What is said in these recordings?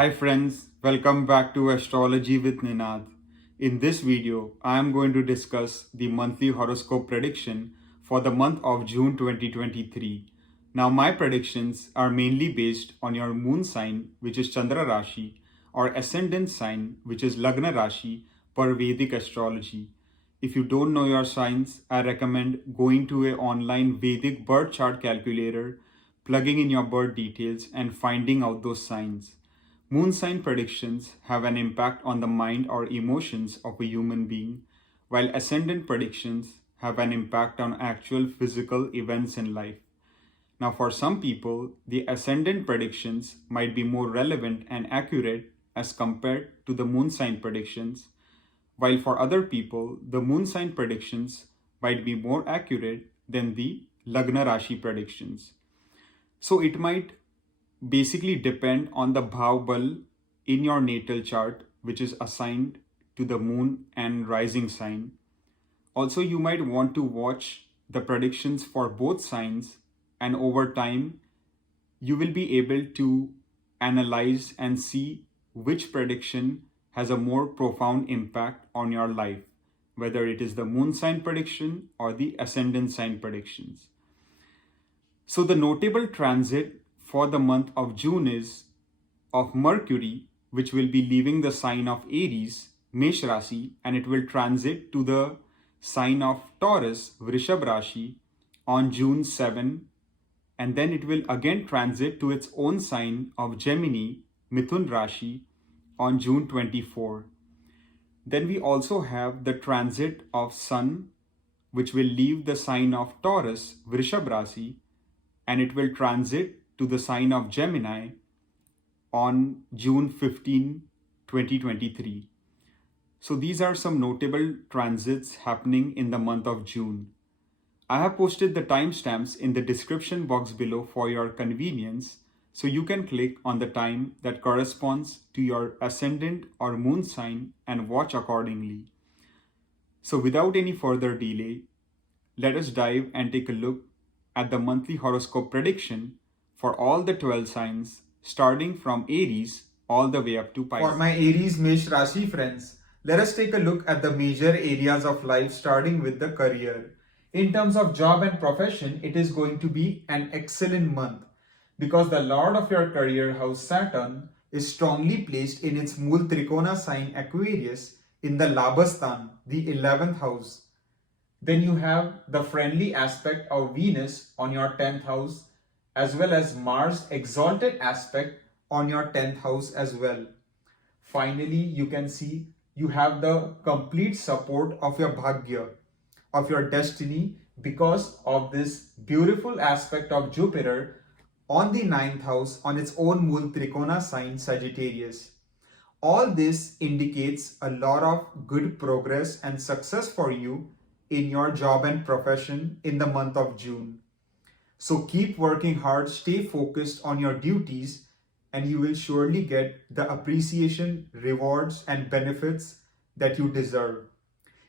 Hi friends, welcome back to Astrology with Ninad. In this video, I am going to discuss the monthly horoscope prediction for the month of June 2023. Now my predictions are mainly based on your moon sign, which is Chandra Rashi, or ascendant sign, which is Lagna Rashi per Vedic astrology. If you don't know your signs, I recommend going to an online Vedic birth chart calculator, plugging in your birth details and finding out those signs. Moon sign predictions have an impact on the mind or emotions of a human being, while ascendant predictions have an impact on actual physical events in life. Now, for some people, the ascendant predictions might be more relevant and accurate as compared to the moon sign predictions, while for other people, the moon sign predictions might be more accurate than the Lagna Rashi predictions. So it might basically depend on the bhav in your natal chart, which is assigned to the moon and rising sign. Also, you might want to watch the predictions for both signs, and over time, you will be able to analyze and see which prediction has a more profound impact on your life, whether it is the moon sign prediction or the ascendant sign predictions. So the notable transit for the month of June is of Mercury, which will be leaving the sign of Aries, Mesha Rashi, and it will transit to the sign of Taurus, Vrushabha Rashi, on June 7, and then it will again transit to its own sign of Gemini, Mithun Rashi, on June 24. Then we also have the transit of Sun, which will leave the sign of Taurus, Vrushabha Rashi, and it will transit to the sign of Gemini on June 15, 2023. So these are some notable transits happening in the month of June. I have posted the timestamps in the description box below for your convenience, so you can click on the time that corresponds to your ascendant or moon sign and watch accordingly. So without any further delay, let us dive and take a look at the monthly horoscope prediction for all the 12 signs, starting from Aries all the way up to Pisces. For my Aries Mesh Rashi friends, let us take a look at the major areas of life, starting with the career. In terms of job and profession, it is going to be an excellent month because the Lord of your career house, Saturn, is strongly placed in its Mool Trikona sign Aquarius in the Labhasthan, the 11th house. Then you have the friendly aspect of Venus on your 10th house, as well as Mars exalted aspect on your 10th house as well. Finally, you can see you have the complete support of your Bhagya, of your destiny, because of this beautiful aspect of Jupiter on the 9th house on its own Mool Trikona sign Sagittarius. All this indicates a lot of good progress and success for you in your job and profession in the month of June. So keep working hard, stay focused on your duties, and you will surely get the appreciation, rewards, and benefits that you deserve.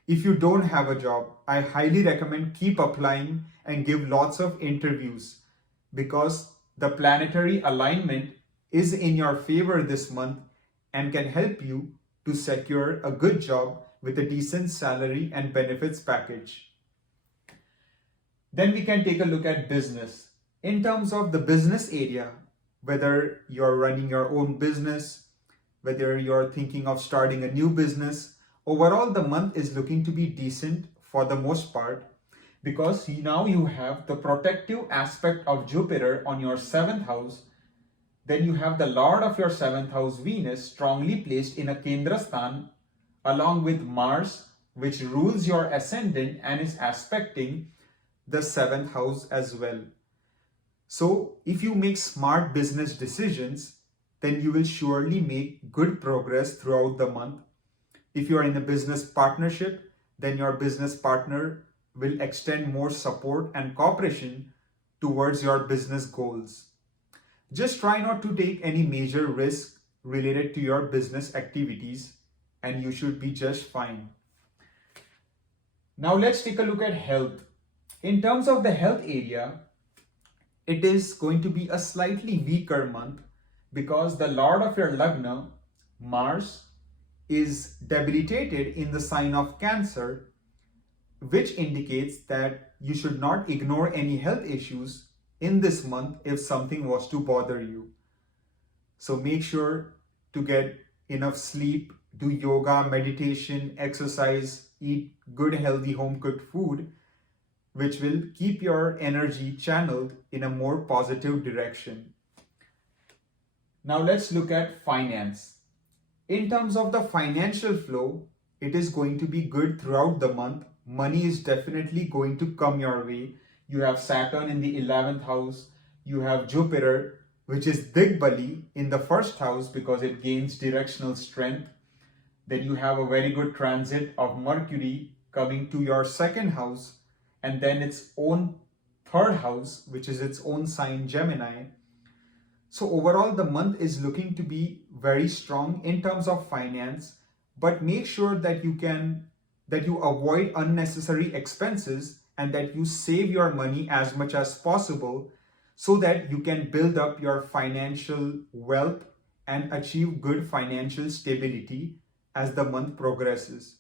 If you don't have a job, I highly recommend keep applying and give lots of interviews because the planetary alignment is in your favor this month and can help you to secure a good job with a decent salary and benefits package. Then we can take a look at business. In terms of the business area, whether you're running your own business, whether you're thinking of starting a new business, overall the month is looking to be decent for the most part because now you have the protective aspect of Jupiter on your 7th house. Then you have the Lord of your 7th house, Venus, strongly placed in a Kendrasthan along with Mars, which rules your ascendant and is aspecting the 7th house as well. So if you make smart business decisions, then you will surely make good progress throughout the month. If you are in a business partnership, then your business partner will extend more support and cooperation towards your business goals. Just try not to take any major risk related to your business activities and you should be just fine. Now let's take a look at health. In terms of the health area, it is going to be a slightly weaker month because the Lord of your Lagna, Mars, is debilitated in the sign of Cancer, which indicates that you should not ignore any health issues in this month if something was to bother you. So make sure to get enough sleep, do yoga, meditation, exercise, eat good healthy home cooked food, which will keep your energy channeled in a more positive direction. Now let's look at finance. In terms of the financial flow, it is going to be good throughout the month. Money is definitely going to come your way. You have Saturn in the 11th house. You have Jupiter, which is Digbali, in the first house because it gains directional strength. Then you have a very good transit of Mercury coming to your second house, and then its own third house, which is its own sign, Gemini. So overall, the month is looking to be very strong in terms of finance, but make sure that you avoid unnecessary expenses and that you save your money as much as possible so that you can build up your financial wealth and achieve good financial stability as the month progresses.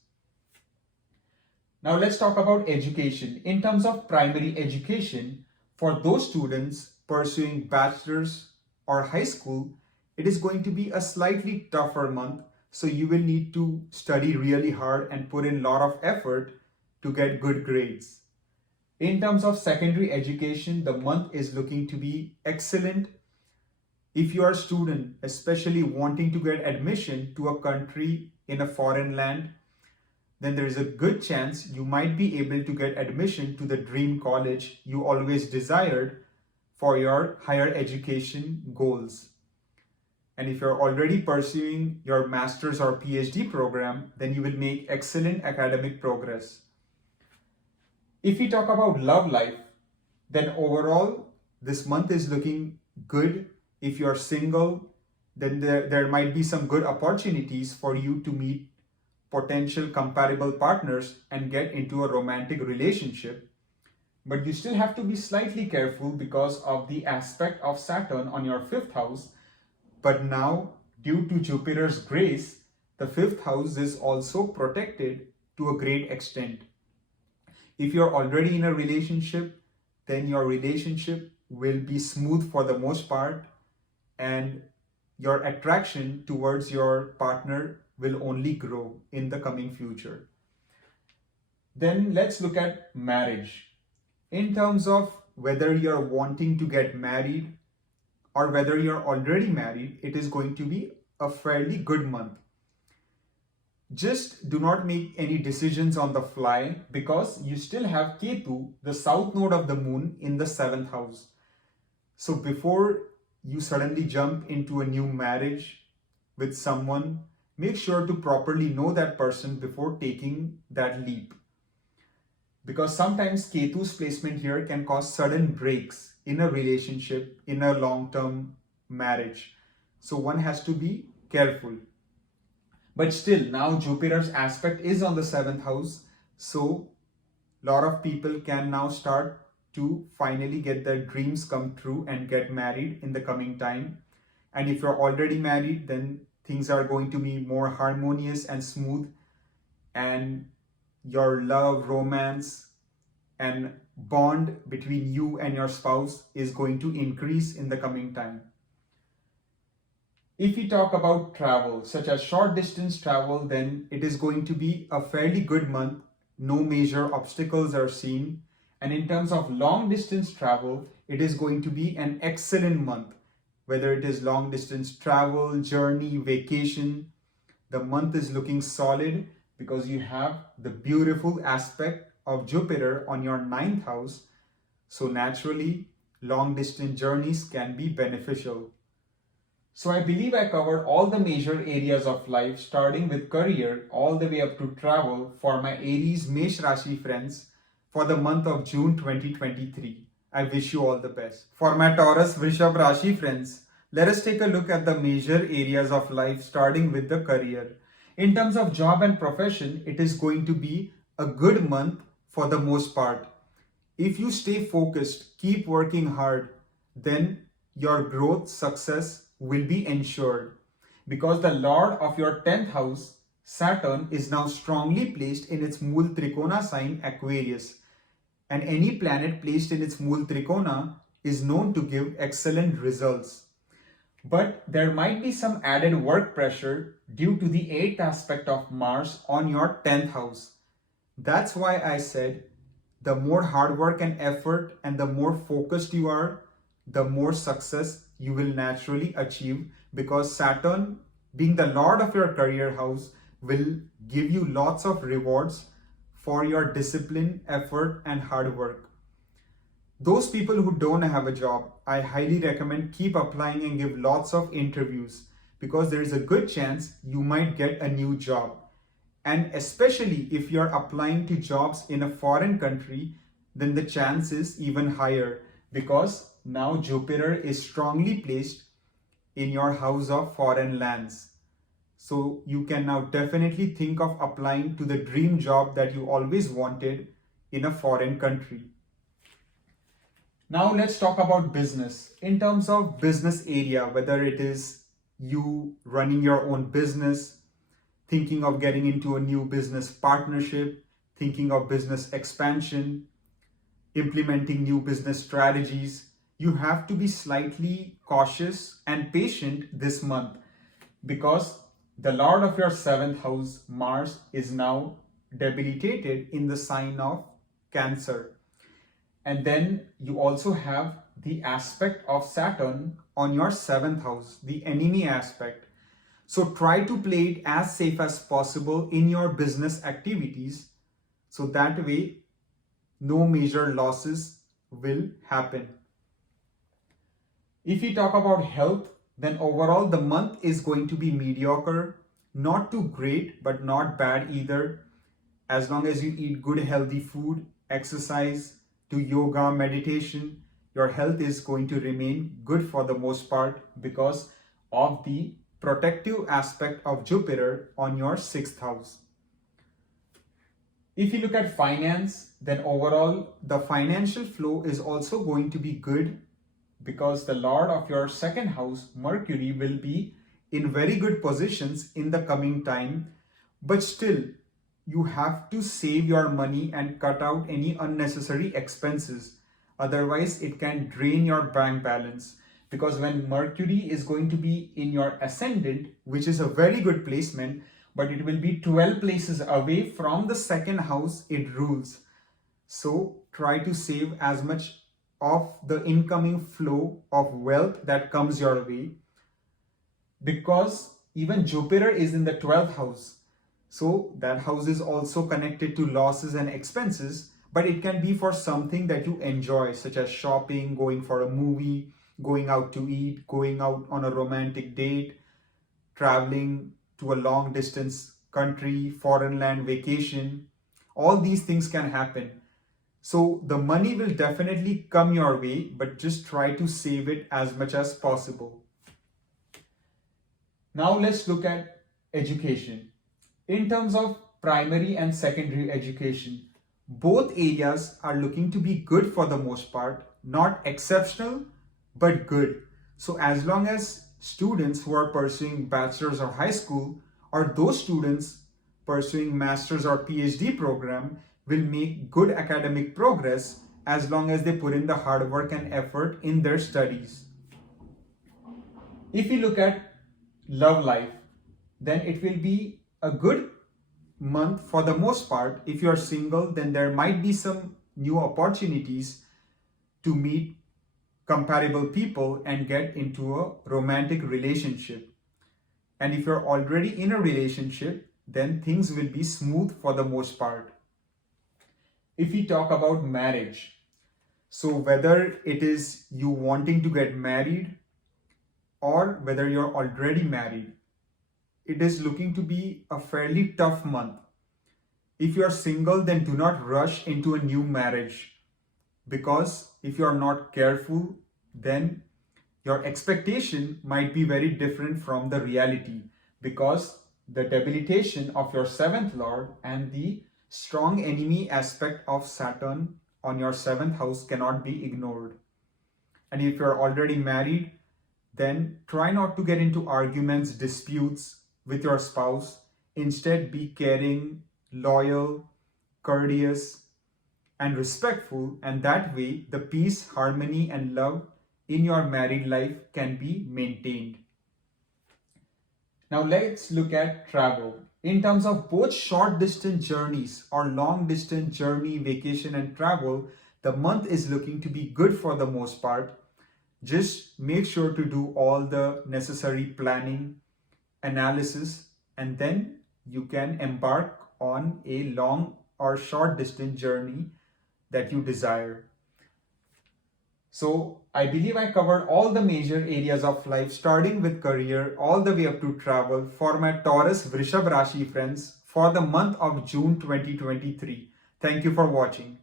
Now let's talk about education. In terms of primary education, for those students pursuing bachelor's or high school, it is going to be a slightly tougher month. So you will need to study really hard and put in a lot of effort to get good grades. In terms of secondary education, the month is looking to be excellent. If you are a student, especially wanting to get admission to a country in a foreign land, then there is a good chance you might be able to get admission to the dream college you always desired for your higher education goals. And if you're already pursuing your master's or PhD program, then you will make excellent academic progress. If we talk about love life, then overall, this month is looking good. If you're single, then there might be some good opportunities for you to meet potential comparable partners and get into a romantic relationship. But you still have to be slightly careful because of the aspect of Saturn on your 5th house. But now, due to Jupiter's grace, the 5th house is also protected to a great extent. If you're already in a relationship, then your relationship will be smooth for the most part, and your attraction towards your partner will only grow in the coming future. Then let's look at marriage. In terms of whether you're wanting to get married or whether you're already married, it is going to be a fairly good month. Just do not make any decisions on the fly because you still have Ketu, the south node of the moon, in the 7th house. So before you suddenly jump into a new marriage with someone, make sure to properly know that person before taking that leap. Because sometimes Ketu's placement here can cause sudden breaks in a relationship, in a long-term marriage. So one has to be careful. But still, now Jupiter's aspect is on the 7th house. So a lot of people can now start to finally get their dreams come true and get married in the coming time. And if you're already married, then things are going to be more harmonious and smooth, and your love, romance, and bond between you and your spouse is going to increase in the coming time. If we talk about travel, such as short distance travel, then it is going to be a fairly good month. No major obstacles are seen. And in terms of long distance travel, it is going to be an excellent month. Whether it is long distance travel, journey, vacation, the month is looking solid because you have the beautiful aspect of Jupiter on your 9th house. So naturally, long distance journeys can be beneficial. So I believe I covered all the major areas of life, starting with career all the way up to travel for my Aries Mesh Rashi friends for the month of June 2023. I wish you all the best. For my Taurus Vrushabha Rashi friends, let us take a look at the major areas of life, starting with the career. In terms of job and profession, it is going to be a good month for the most part. If you stay focused, keep working hard, then your growth, success will be ensured because the Lord of your 10th house, Saturn, is now strongly placed in its Mool Trikona sign Aquarius. And any planet placed in its Mool Trikona is known to give excellent results. But there might be some added work pressure due to the 8th aspect of Mars on your 10th house. That's why I said the more hard work and effort and the more focused you are, the more success you will naturally achieve, because Saturn, being the Lord of your career house, will give you lots of rewards for your discipline, effort, and hard work. Those people who don't have a job, I highly recommend keep applying and give lots of interviews, because there is a good chance you might get a new job. And especially if you're applying to jobs in a foreign country, then the chance is even higher, because now Jupiter is strongly placed in your house of foreign lands. So you can now definitely think of applying to the dream job that you always wanted in a foreign country. Now let's talk about business. In terms of business area, whether it is you running your own business, thinking of getting into a new business partnership, thinking of business expansion, implementing new business strategies, you have to be slightly cautious and patient this month, because the Lord of your 7th house, Mars, is now debilitated in the sign of Cancer. And then you also have the aspect of Saturn on your 7th house, the enemy aspect. So try to play it as safe as possible in your business activities, so that way no major losses will happen. If we talk about health, then overall the month is going to be mediocre, not too great, but not bad either. As long as you eat good healthy food, exercise, do yoga, meditation, your health is going to remain good for the most part, because of the protective aspect of Jupiter on your 6th house. If you look at finance, then overall the financial flow is also going to be good, because the Lord of your 2nd house, Mercury, will be in very good positions in the coming time. But still, you have to save your money and cut out any unnecessary expenses. Otherwise, it can drain your bank balance. Because when Mercury is going to be in your ascendant, which is a very good placement, but it will be 12 places away from the 2nd house it rules. So try to save as much of the incoming flow of wealth that comes your way, because even Jupiter is in the 12th house. So that house is also connected to losses and expenses, but it can be for something that you enjoy, such as shopping, going for a movie, going out to eat, going out on a romantic date, traveling to a long distance country, foreign land vacation. All these things can happen. So the money will definitely come your way, but just try to save it as much as possible. Now let's look at education. In terms of primary and secondary education, both areas are looking to be good for the most part, not exceptional, but good. So as long as students who are pursuing bachelor's or high school, or those students pursuing master's or PhD program, will make good academic progress as long as they put in the hard work and effort in their studies. If you look at love life, then it will be a good month for the most part. If you are single, then there might be some new opportunities to meet comparable people and get into a romantic relationship. And if you're already in a relationship, then things will be smooth for the most part. If we talk about marriage, so whether it is you wanting to get married or whether you're already married, it is looking to be a fairly tough month. If you are single, then do not rush into a new marriage, because if you are not careful, then your expectation might be very different from the reality, because the debilitation of your 7th lord and the strong enemy aspect of Saturn on your 7th house cannot be ignored. And if you're already married, then try not to get into arguments, disputes with your spouse. Instead, be caring, loyal, courteous, and respectful, and that way the peace, harmony, and love in your married life can be maintained. Now let's look at travel. In terms of both short distance journeys or long distance journey, vacation, and travel, the month is looking to be good for the most part. Just make sure to do all the necessary planning, analysis, and then you can embark on a long or short distance journey that you desire. So I believe I covered all the major areas of life, starting with career all the way up to travel for my Taurus Vrushabha Rashi friends for the month of June 2023. Thank you for watching.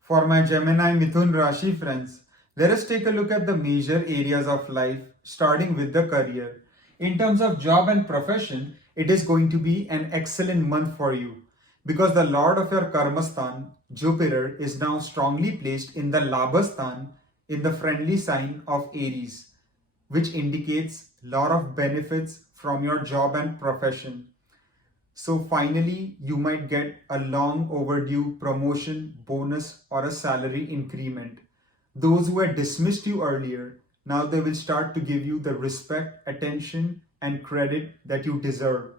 For my Gemini Mithun Rashi friends, let us take a look at the major areas of life, starting with the career. In terms of job and profession, it is going to be an excellent month for you because the Lord of your Karmastan, Jupiter, is now strongly placed in the Labhastan in the friendly sign of Aries, which indicates a lot of benefits from your job and profession. So finally, you might get a long overdue promotion, bonus, or a salary increment. Those who had dismissed you earlier, now they will start to give you the respect, attention, and credit that you deserve.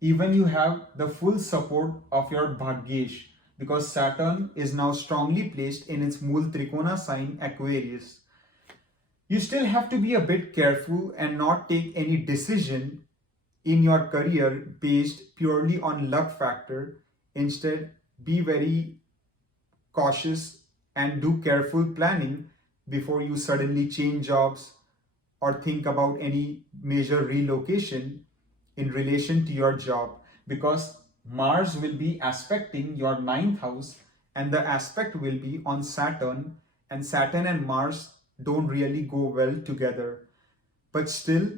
Even you have the full support of your Bhagyesh because Saturn is now strongly placed in its Mool Trikona sign Aquarius. You still have to be a bit careful and not take any decision in your career based purely on luck factor. Instead, be very cautious and do careful planning before you suddenly change jobs or think about any major relocation in relation to your job, because Mars will be aspecting your 9th house and the aspect will be on Saturn, and Saturn and Mars don't really go well together. But still,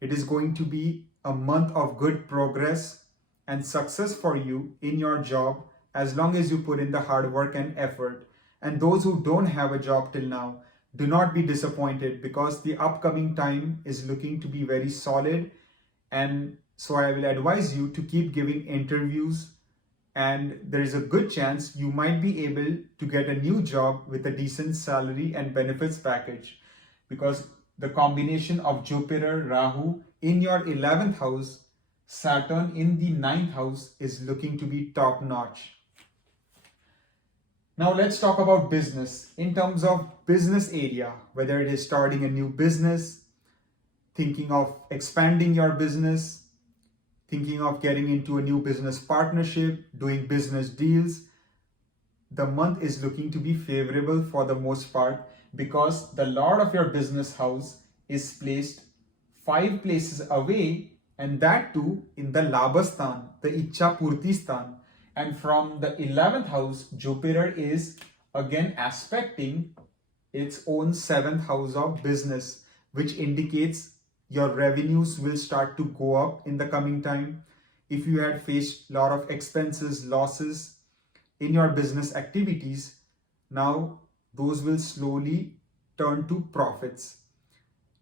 it is going to be a month of good progress and success for you in your job as long as you put in the hard work and effort. And those who don't have a job till now, do not be disappointed because the upcoming time is looking to be very solid. And so I will advise you to keep giving interviews, and there is a good chance you might be able to get a new job with a decent salary and benefits package, because the combination of Jupiter, Rahu in your 11th house, Saturn in the 9th house is looking to be top notch. Now let's talk about business. In terms of business area, whether it is starting a new business, thinking of expanding your business, thinking of getting into a new business partnership, doing business deals, the month is looking to be favorable for the most part because the Lord of your business house is placed 5 places away, and that too in the Labhastan, the Ichha Purti Stan. And from the 11th house, Jupiter is again aspecting its own 7th house of business, which indicates your revenues will start to go up in the coming time. If you had faced a lot of expenses, losses in your business activities, now those will slowly turn to profits.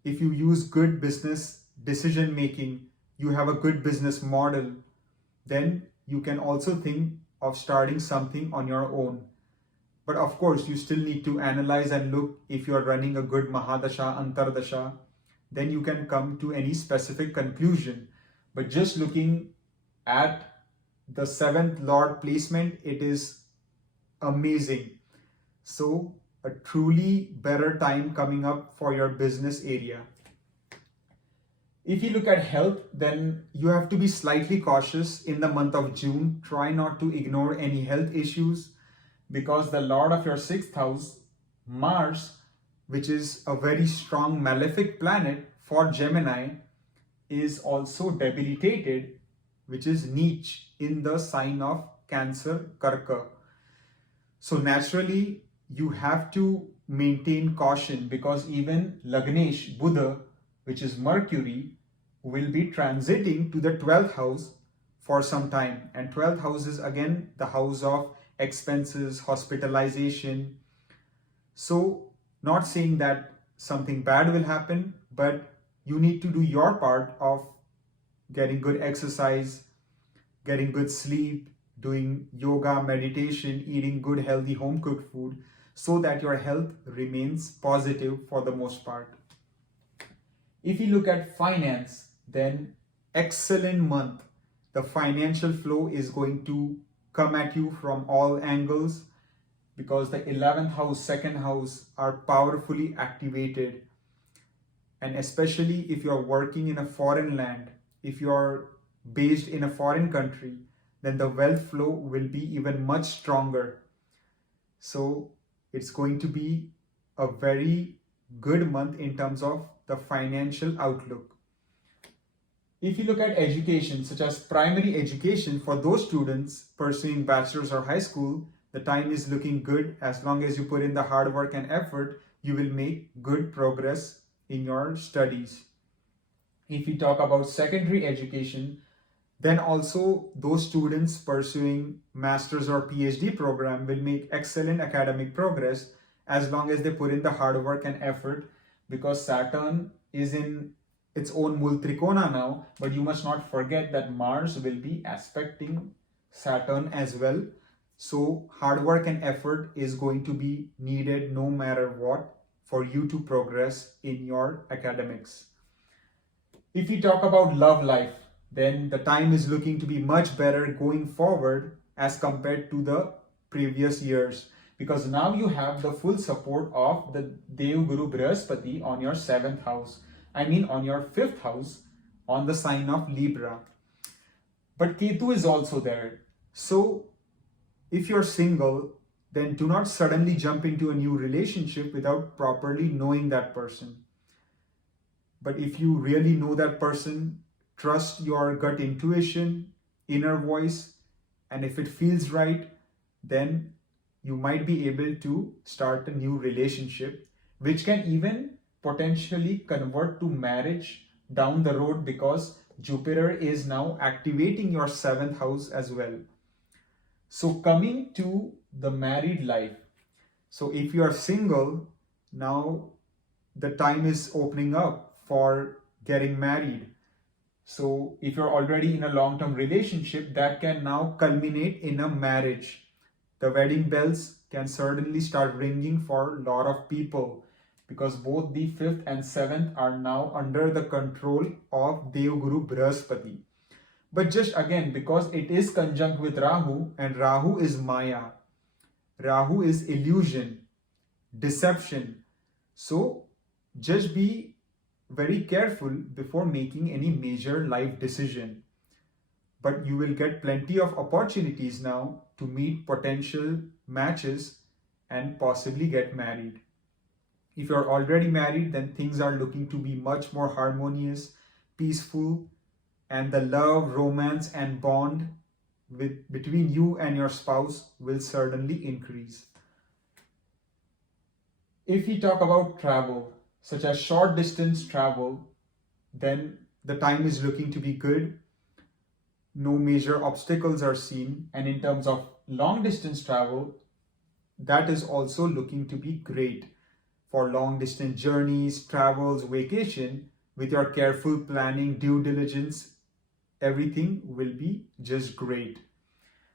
If you use good business decision making, you have a good business model, then you can also think of starting something on your own. But of course, you still need to analyze and look if you are running a good Mahadasha, Antardasha, then you can come to any specific conclusion. But just looking at the 7th Lord placement, it is amazing. So a truly better time coming up for your business area. If you look at health, then you have to be slightly cautious in the month of June. Try not to ignore any health issues because the Lord of your 6th house, Mars, which is a very strong malefic planet for Gemini, is also debilitated, which is niche in the sign of Cancer, Kark. So naturally, you have to maintain caution because even Lagnesh, Buddha, which is Mercury, will be transiting to the 12th house for some time. And 12th house is again the house of expenses, hospitalization. So not saying that something bad will happen, but you need to do your part of getting good exercise, getting good sleep, doing yoga, meditation, eating good, healthy, home cooked food so that your health remains positive for the most part. If you look at finance, then excellent month. The financial flow is going to come at you from all angles because the 11th house, second house are powerfully activated. And especially if you're working in a foreign land, if you're based in a foreign country, then the wealth flow will be even much stronger. So it's going to be a very good month in terms of the financial outlook. If you look at education, such as primary education, for those students pursuing bachelor's or high school, the time is looking good. As long as you put in the hard work and effort, you will make good progress in your studies. If you talk about secondary education, then also those students pursuing master's or PhD program will make excellent academic progress as long as they put in the hard work and effort, because Saturn is in its own Mul Trikona now, but you must not forget that Mars will be aspecting Saturn as well. So hard work and effort is going to be needed no matter what for you to progress in your academics. If you talk about love life, then the time is looking to be much better going forward as compared to the previous years, because now you have the full support of the Dev Guru Brihaspati on your 7th house. I mean on your 5th house on the sign of Libra. But Ketu is also there. So if you're single, then do not suddenly jump into a new relationship without properly knowing that person. But if you really know that person, trust your gut intuition, inner voice, and if it feels right, then you might be able to start a new relationship, which can even potentially convert to marriage down the road, because Jupiter is now activating your 7th house as well. So coming to the married life. So if you are single, now the time is opening up for getting married. So if you're already in a long-term relationship, that can now culminate in a marriage. The wedding bells can certainly start ringing for a lot of people, because both the 5th and 7th are now under the control of Dev Guru Brihaspati. But just again, because it is conjunct with Rahu, and Rahu is Maya, Rahu is illusion, deception. So just be very careful before making any major life decision. But you will get plenty of opportunities now to meet potential matches and possibly get married. If you're already married, then things are looking to be much more harmonious, peaceful, and the love, romance, and bond between you and your spouse will certainly increase. If we talk about travel, such as short distance travel, then the time is looking to be good. No major obstacles are seen. And in terms of long distance travel, that is also looking to be great. For long distance journeys, travels, vacation, with your careful planning, due diligence, everything will be just great.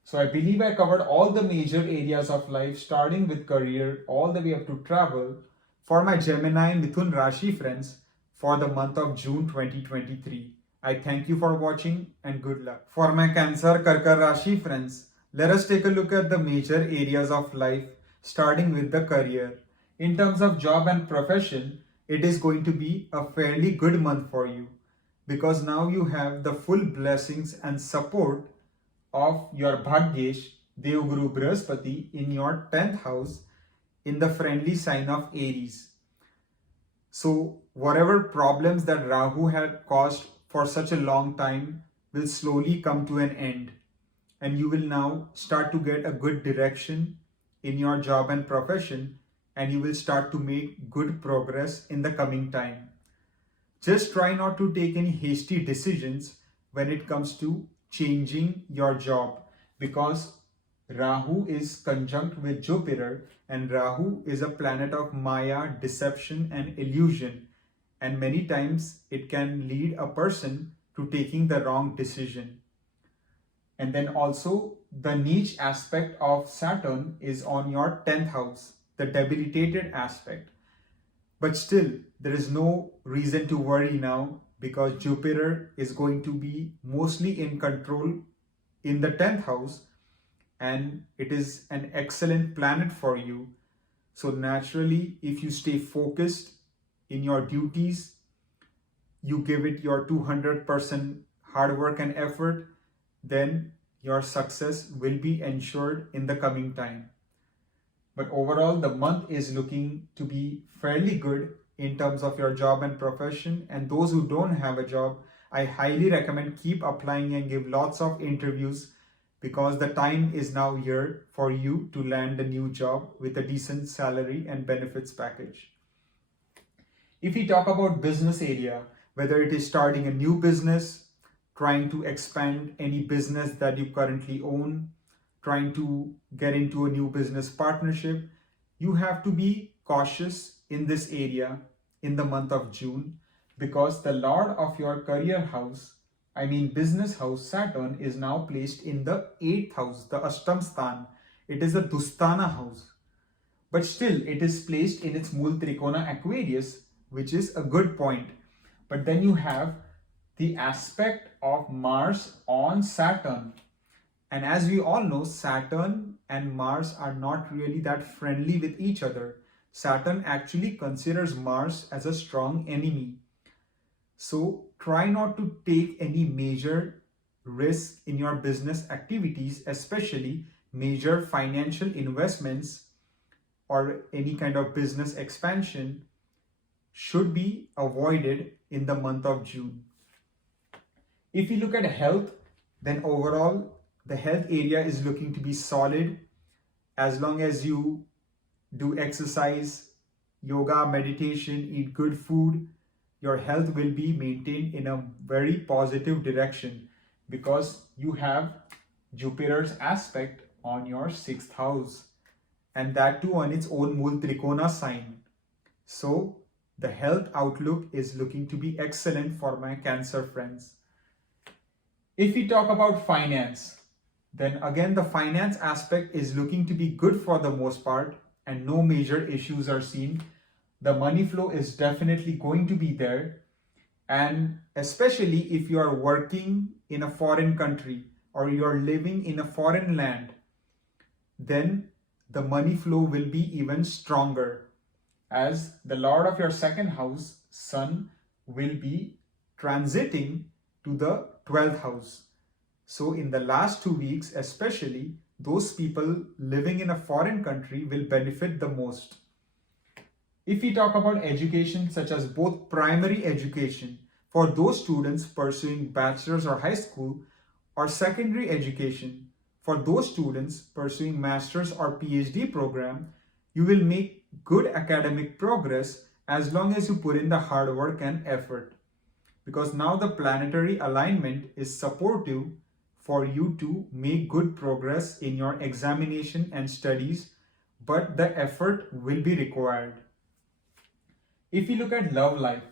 So I believe I covered all the major areas of life, starting with career all the way up to travel, for my Gemini Mithun Rashi friends for the month of June 2023. I thank you for watching and good luck. For my Cancer Kark Rashi friends, let us take a look at the major areas of life, starting with the career. In terms of job and profession, it is going to be a fairly good month for you, because now you have the full blessings and support of your Bhagyesh, Dev Guru Brihaspati, in your 10th house in the friendly sign of Aries. So whatever problems that Rahu had caused for such a long time will slowly come to an end, and you will now start to get a good direction in your job and profession, and you will start to make good progress in the coming time. Just try not to take any hasty decisions when it comes to changing your job, because Rahu is conjunct with Jupiter, and Rahu is a planet of Maya, deception, and illusion. And many times it can lead a person to taking the wrong decision. And then also the niche aspect of Saturn is on your 10th house, the debilitated aspect. But still, there is no reason to worry now because Jupiter is going to be mostly in control in the 10th house, and it is an excellent planet for you. So naturally, if you stay focused in your duties, you give it your 200% hard work and effort, then your success will be ensured in the coming time. But overall, the month is looking to be fairly good in terms of your job and profession. And those who don't have a job, I highly recommend keep applying and give lots of interviews, because the time is now here for you to land a new job with a decent salary and benefits package. If we talk about business area, whether it is starting a new business, trying to expand any business that you currently own, trying to get into a new business partnership, you have to be cautious in this area in the month of June, because the Lord of your career house, business house, Saturn, is now placed in the 8th house, the Ashtam Sthan. It is a Dustana house. But still, it is placed in its Mool Trikona Aquarius, which is a good point. But then you have the aspect of Mars on Saturn. And as we all know, Saturn and Mars are not really that friendly with each other. Saturn actually considers Mars as a strong enemy. So try not to take any major risk in your business activities, especially major financial investments or any kind of business expansion should be avoided in the month of June. If you look at health, then overall the health area is looking to be solid. As long as you do exercise, yoga, meditation, eat good food, your health will be maintained in a very positive direction, because you have Jupiter's aspect on your 6th house, and that too on its own Mool Trikona sign. So the health outlook is looking to be excellent for my Cancer friends. If we talk about finance, then again the finance aspect is looking to be good for the most part, and no major issues are seen. The money flow is definitely going to be there, and especially if you are working in a foreign country or you are living in a foreign land, then the money flow will be even stronger, as the Lord of your 2nd house, Sun, will be transiting to the 12th house. So in the last 2 weeks, especially, those people living in a foreign country will benefit the most. If we talk about education, such as both primary education for those students pursuing bachelor's or high school, or secondary education for those students pursuing master's or PhD program, you will make good academic progress as long as you put in the hard work and effort. Because now the planetary alignment is supportive for you to make good progress in your examination and studies, but the effort will be required. If you look at love life,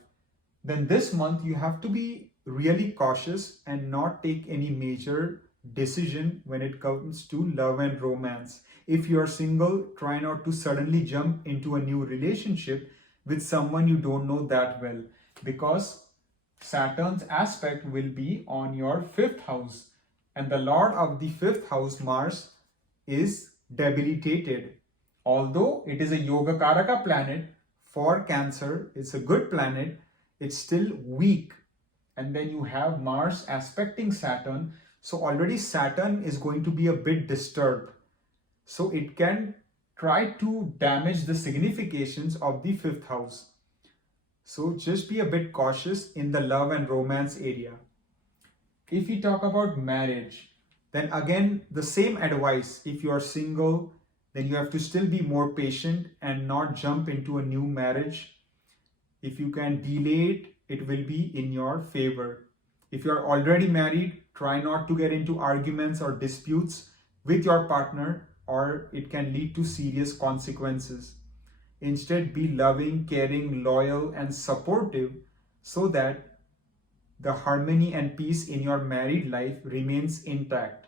then this month you have to be really cautious and not take any major decision when it comes to love and romance. If you are single, try not to suddenly jump into a new relationship with someone you don't know that well, because Saturn's aspect will be on your 5th house, and the Lord of the 5th house, Mars, is debilitated. Although it is a Yoga Karaka planet for Cancer, it's a good planet, it's still weak. And then you have Mars aspecting Saturn, so already Saturn is going to be a bit disturbed. So it can try to damage the significations of the 5th house. So just be a bit cautious in the love and romance area. If we talk about marriage, then again the same advice. If you are single, then you have to still be more patient and not jump into a new marriage. If you can delay it, it will be in your favor. If you are already married, try not to get into arguments or disputes with your partner, or it can lead to serious consequences. Instead, be loving, caring, loyal, and supportive so that the harmony and peace in your married life remains intact.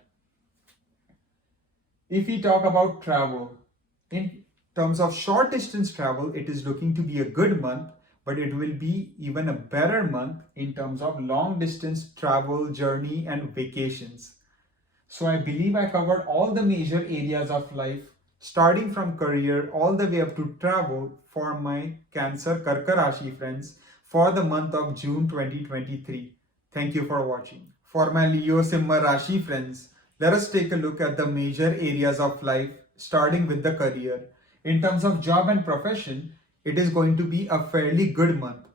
If we talk about travel, in terms of short distance travel, it is looking to be a good month, but it will be even a better month in terms of long distance travel, journey, and vacations. So I believe I covered all the major areas of life, starting from career all the way up to travel for my Cancer Kark Rashi friends for the month of June 2023. Thank you for watching. For my Leo Simha Rashi friends, let us take a look at the major areas of life, starting with the career. In terms of job and profession, it is going to be a fairly good month.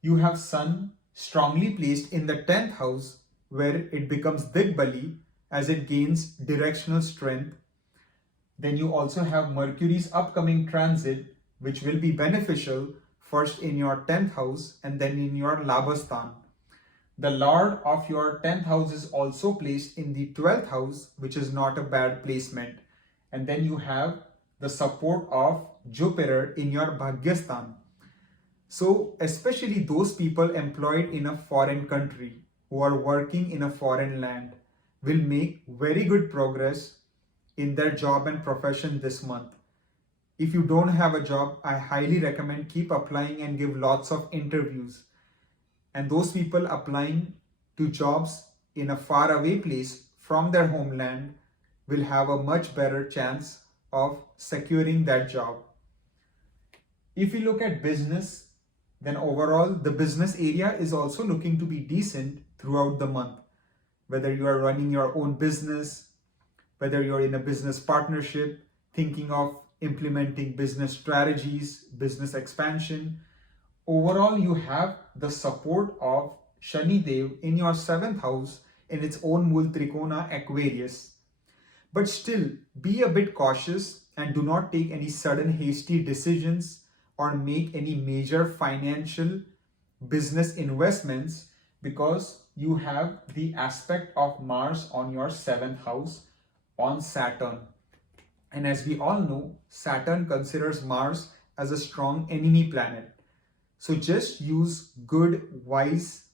You have Sun strongly placed in the 10th house, where it becomes Digbali as it gains directional strength. Then you also have Mercury's upcoming transit, which will be beneficial first in your 10th house and then in your Labhasthan. The Lord of your 10th house is also placed in the 12th house, which is not a bad placement. And then you have the support of Jupiter in your Bhagyasthan. So especially those people employed in a foreign country who are working in a foreign land will make very good progress in their job and profession this month. If you don't have a job, I highly recommend keep applying and give lots of interviews. And those people applying to jobs in a faraway place from their homeland will have a much better chance of securing that job. If we look at business, then overall the business area is also looking to be decent throughout the month. Whether you are running your own business, whether you're in a business partnership, thinking of implementing business strategies, business expansion, overall you have the support of Shani Dev in your 7th house in its own Mool Trikona Aquarius. But still, be a bit cautious and do not take any sudden hasty decisions or make any major financial business investments, because you have the aspect of Mars on your 7th house on Saturn. And as we all know, Saturn considers Mars as a strong enemy planet. So just use good, wise,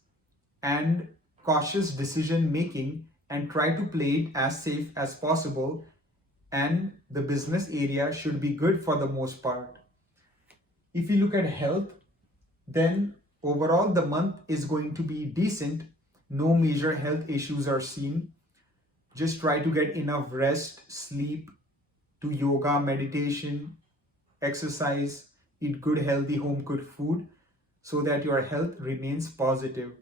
and cautious decision making and try to play it as safe as possible, and the business area should be good for the most part. If you look at health, then overall the month is going to be decent. No major health issues are seen. Just try to get enough rest, sleep, do yoga, meditation, exercise, eat good healthy home cooked food so that your health remains positive,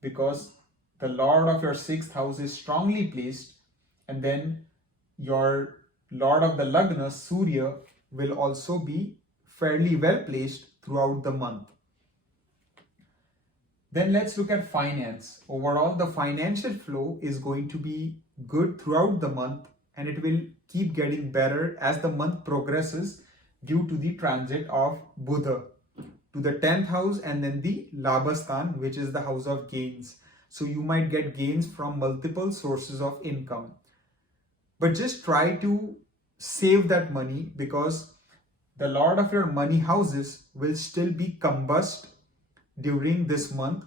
because the Lord of your 6th house is strongly placed, and then your Lord of the Lagna, Surya, will also be fairly well placed throughout the month. Then let's look at finance. Overall, the financial flow is going to be good throughout the month, and it will keep getting better as the month progresses due to the transit of Buddha to the 10th house and then the Labhasthan, which is the house of gains. So you might get gains from multiple sources of income. But just try to save that money, because the Lord of your money houses will still be combust during this month.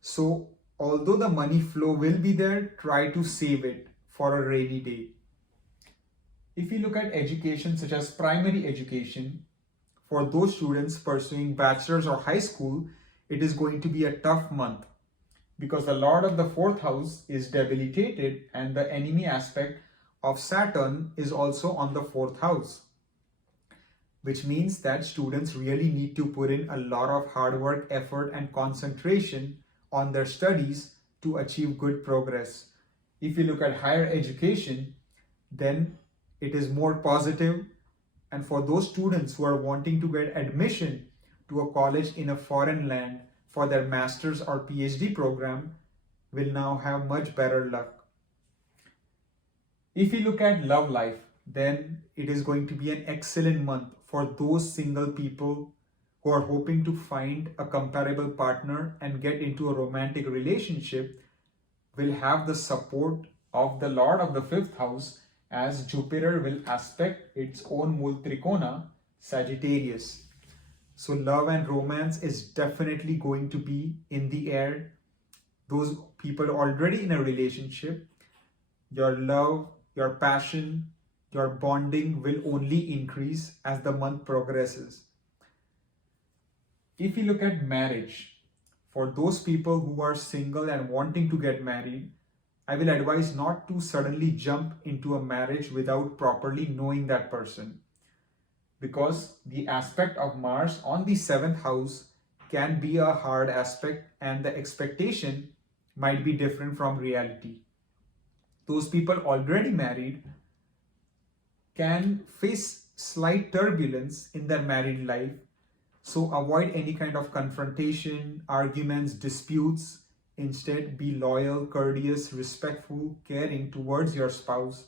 So although the money flow will be there, try to save it for a rainy day. If you look at education, such as primary education, for those students pursuing bachelor's or high school, it is going to be a tough month, because the Lord of the 4th house is debilitated and the enemy aspect of Saturn is also on the 4th house, which means that students really need to put in a lot of hard work, effort, and concentration on their studies to achieve good progress. If you look at higher education, then it is more positive. And for those students who are wanting to get admission to a college in a foreign land for their master's or PhD program, will now have much better luck. If you look at love life, then it is going to be an excellent month for those single people who are hoping to find a comparable partner and get into a romantic relationship. Will have the support of the Lord of the 5th house as Jupiter will aspect its own Mul Trikona, Sagittarius. So love and romance is definitely going to be in the air. Those people already in a relationship, your love, your passion, your bonding will only increase as the month progresses. If you look at marriage, for those people who are single and wanting to get married, I will advise not to suddenly jump into a marriage without properly knowing that person, because the aspect of Mars on the 7th house can be a hard aspect and the expectation might be different from reality. Those people already married can face slight turbulence in their married life, so avoid any kind of confrontation, arguments, disputes. Instead, be loyal, courteous, respectful, caring towards your spouse,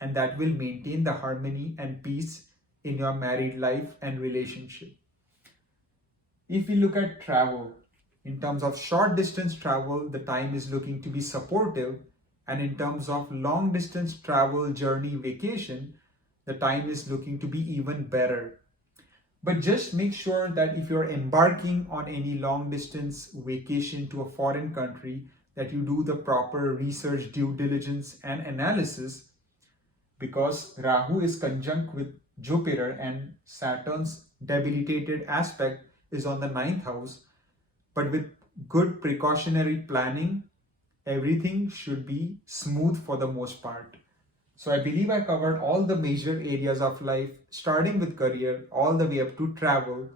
and that will maintain the harmony and peace in your married life and relationship. If we look at travel, in terms of short distance travel, the time is looking to be supportive, and in terms of long distance travel, journey, vacation, the time is looking to be even better. But just make sure that if you're embarking on any long distance vacation to a foreign country, that you do the proper research, due diligence, and analysis, because Rahu is conjunct with Jupiter and Saturn's debilitated aspect is on the 9th house. But with good precautionary planning, everything should be smooth for the most part. So I believe I covered all the major areas of life, starting with career, all the way up to travel,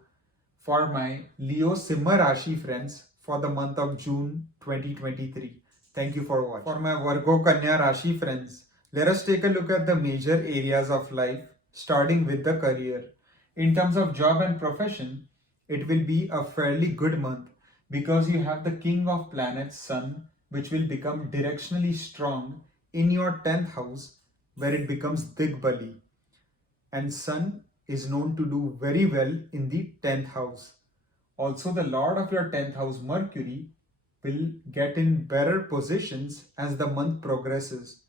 for my Leo Simha Rashi friends for the month of June 2023. Thank you for watching. For my Virgo Kanya Rashi friends, let us take a look at the major areas of life, starting with the career. In terms of job and profession, it will be a fairly good month because you have the king of planets, Sun, which will become directionally strong in your 10th house, where it becomes Digbali. And Sun is known to do very well in the 10th house. Also, the Lord of your 10th house, Mercury, will get in better positions as the month progresses.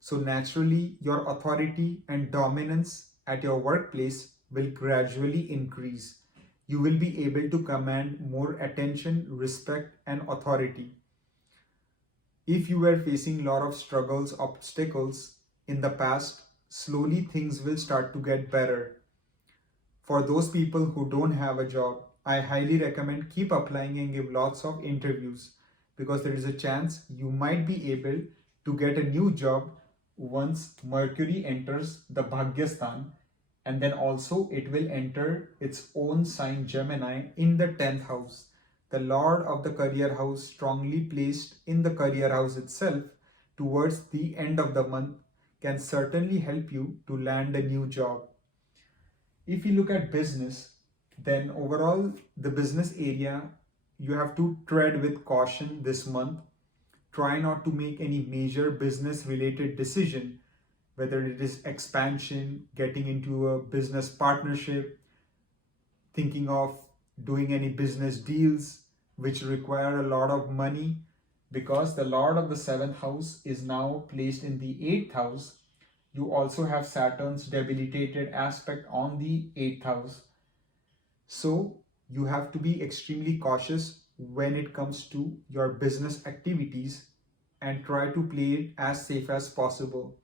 So naturally, your authority and dominance at your workplace will gradually increase. You will be able to command more attention, respect, and authority. If you were facing a lot of struggles, obstacles in the past, slowly things will start to get better. For those people who don't have a job, I highly recommend keep applying and give lots of interviews, because there is a chance you might be able to get a new job once Mercury enters the Bhagyastan, and then also it will enter its own sign Gemini in the 10th house. The Lord of the career house strongly placed in the career house itself towards the end of the month can certainly help you to land a new job. If you look at business, then overall the business area, you have to tread with caution this month. Try not to make any major business related decision, whether it is expansion, getting into a business partnership, thinking of doing any business deals which require a lot of money, because the Lord of the 7th house is now placed in the 8th house. You also have Saturn's debilitated aspect on the 8th house. So you have to be extremely cautious when it comes to your business activities and try to play it as safe as possible.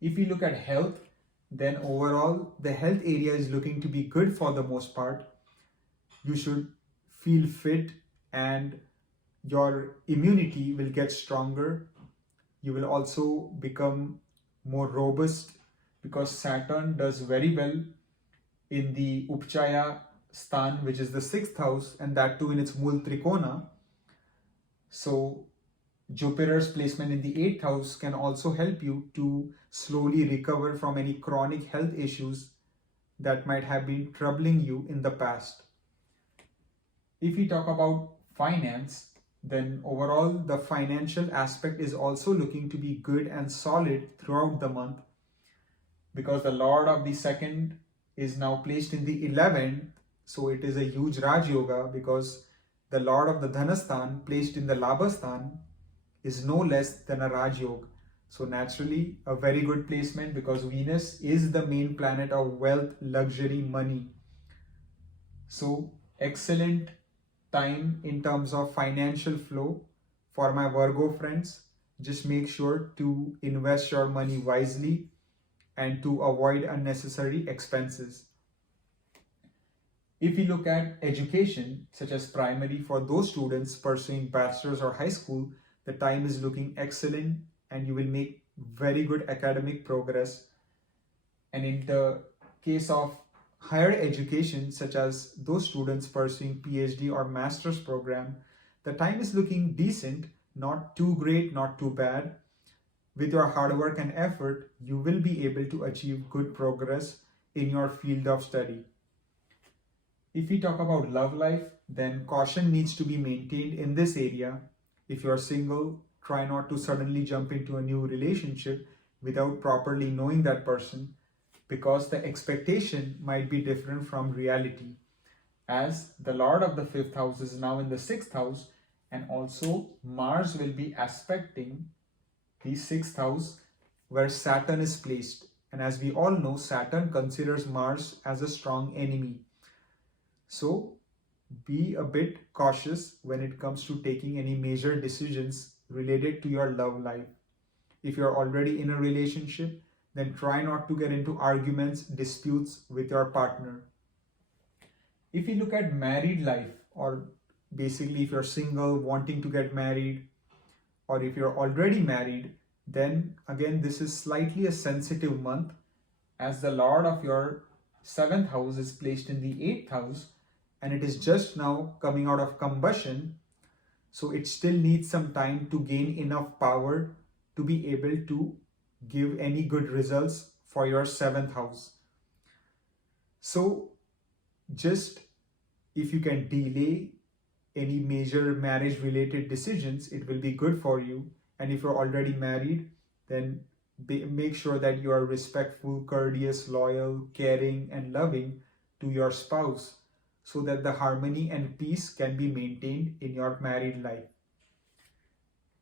If you look at health, then overall the health area is looking to be good for the most part. You should feel fit and your immunity will get stronger. You will also become more robust because Saturn does very well in the Upchaya Stan, which is the 6th house, and that too in its Mul Trikona. So Jupiter's placement in the 8th house can also help you to slowly recover from any chronic health issues that might have been troubling you in the past. If we talk about finance, then overall the financial aspect is also looking to be good and solid throughout the month, because the Lord of the 2nd is now placed in the 11th. So it is a huge Raj Yoga, because the Lord of the Dhanastan placed in the Labhastan is no less than a Raj Yoga. So naturally, a very good placement because Venus is the main planet of wealth, luxury, money. So excellent time in terms of financial flow for my Virgo friends. Just make sure to invest your money wisely and to avoid unnecessary expenses. If we look at education, such as primary, for those students pursuing bachelor's or high school, the time is looking excellent and you will make very good academic progress. And in the case of higher education, such as those students pursuing PhD or master's program, the time is looking decent, not too great, not too bad. With your hard work and effort, you will be able to achieve good progress in your field of study. If we talk about love life, then caution needs to be maintained in this area. If you're single, try not to suddenly jump into a new relationship without properly knowing that person, because the expectation might be different from reality, as the Lord of the 5th house is now in the 6th house, and also Mars will be aspecting the 6th house where Saturn is placed. And as we all know, Saturn considers Mars as a strong enemy. So be a bit cautious when it comes to taking any major decisions related to your love life. If you're already in a relationship, then try not to get into arguments, disputes with your partner. If you look at married life, or basically if you're single wanting to get married, or if you're already married, then again this is slightly a sensitive month, as the Lord of your 7th house is placed in the 8th house and it is just now coming out of combustion. So it still needs some time to gain enough power to be able to give any good results for your 7th house. So just if you can delay any major marriage related decisions, it will be good for you. And if you're already married, then make sure that you are respectful, courteous, loyal, caring, and loving to your spouse, so that the harmony and peace can be maintained in your married life.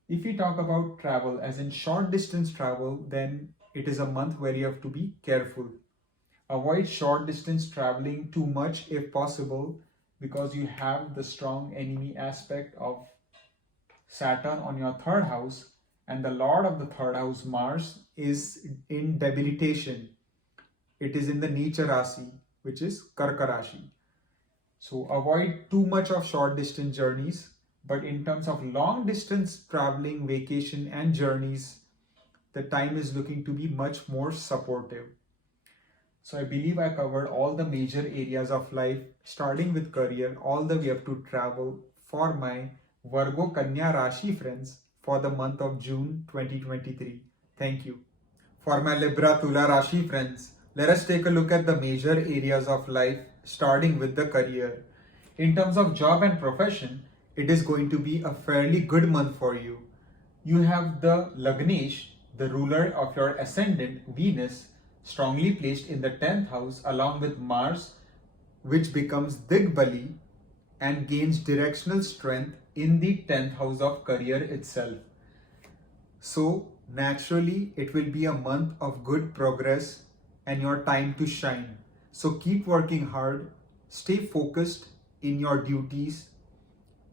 If we talk about travel, as in short distance travel, then it is a month where you have to be careful. Avoid short distance traveling too much if possible, because you have the strong enemy aspect of Saturn on your 3rd house, and the Lord of the 3rd house, Mars, is in debilitation. It is in the Neecha Rasi, which is Kark Rashi. So avoid too much of short distance journeys, but in terms of long distance traveling, vacation and journeys, the time is looking to be much more supportive. So I believe I covered all the major areas of life, starting with career, all the way up to travel, for my Virgo Kanya Rashi friends for the month of June 2023. Thank you. For my Libra Tula Rashi friends, let us take a look at the major areas of life, starting with the career. In terms of job and profession, it is going to be a fairly good month for you. You have the Lagnesh, the ruler of your ascendant, Venus, strongly placed in the 10th house, along with Mars, which becomes Digbali and gains directional strength in the 10th house of career itself. So naturally, it will be a month of good progress and your time to shine. So keep working hard, stay focused in your duties,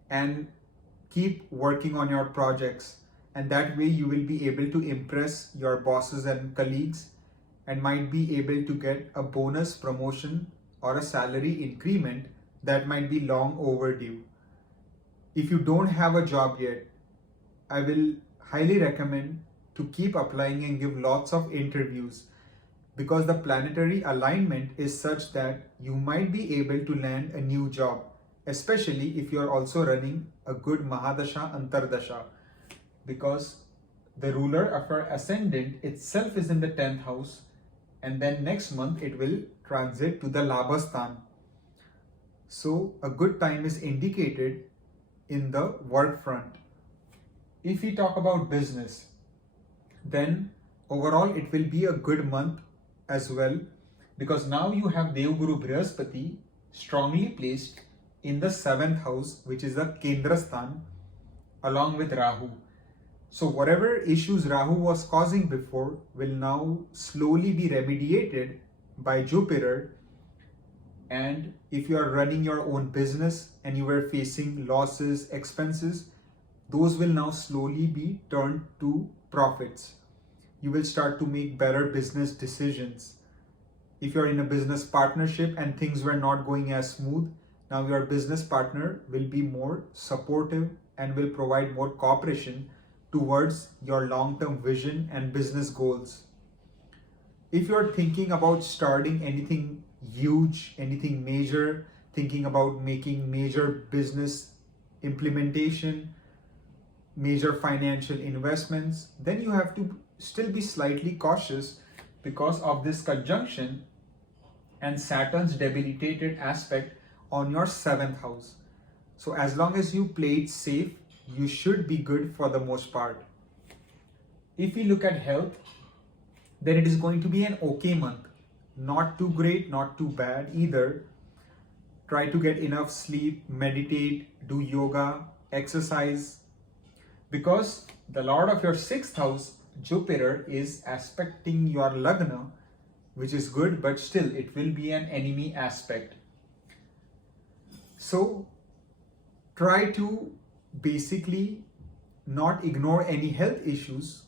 and keep working on your projects. And that way you will be able to impress your bosses and colleagues and might be able to get a bonus, promotion, or a salary increment that might be long overdue. If you don't have a job yet, I will highly recommend to keep applying and give lots of interviews, because the planetary alignment is such that you might be able to land a new job, especially if you are also running a good Mahadasha Antardasha, because the ruler of your ascendant itself is in the 10th house, and then next month it will transit to the Labhasthan. So a good time is indicated in the work front. If we talk about business, then overall it will be a good month as well, because now you have Devguru Brihaspati strongly placed in the 7th house, which is the Kendrasthan, along with Rahu. So whatever issues Rahu was causing before will now slowly be remediated by Jupiter. And if you are running your own business and you were facing losses, expenses, those will now slowly be turned to profits. You will start to make better business decisions. If you're in a business partnership and things were not going as smooth, now your business partner will be more supportive and will provide more cooperation towards your long-term vision and business goals. If you're thinking about starting anything huge, anything major, thinking about making major business implementation, major financial investments, then you have to still be slightly cautious because of this conjunction and Saturn's debilitated aspect on your 7th house. So as long as you play it safe, you should be good for the most part. If we look at health, then it is going to be an okay month. Not too great, not too bad either. Try to get enough sleep, meditate, do yoga, exercise. Because the Lord of your 6th house, Jupiter, is aspecting your Lagna, which is good, but still it will be an enemy aspect. So try to basically not ignore any health issues,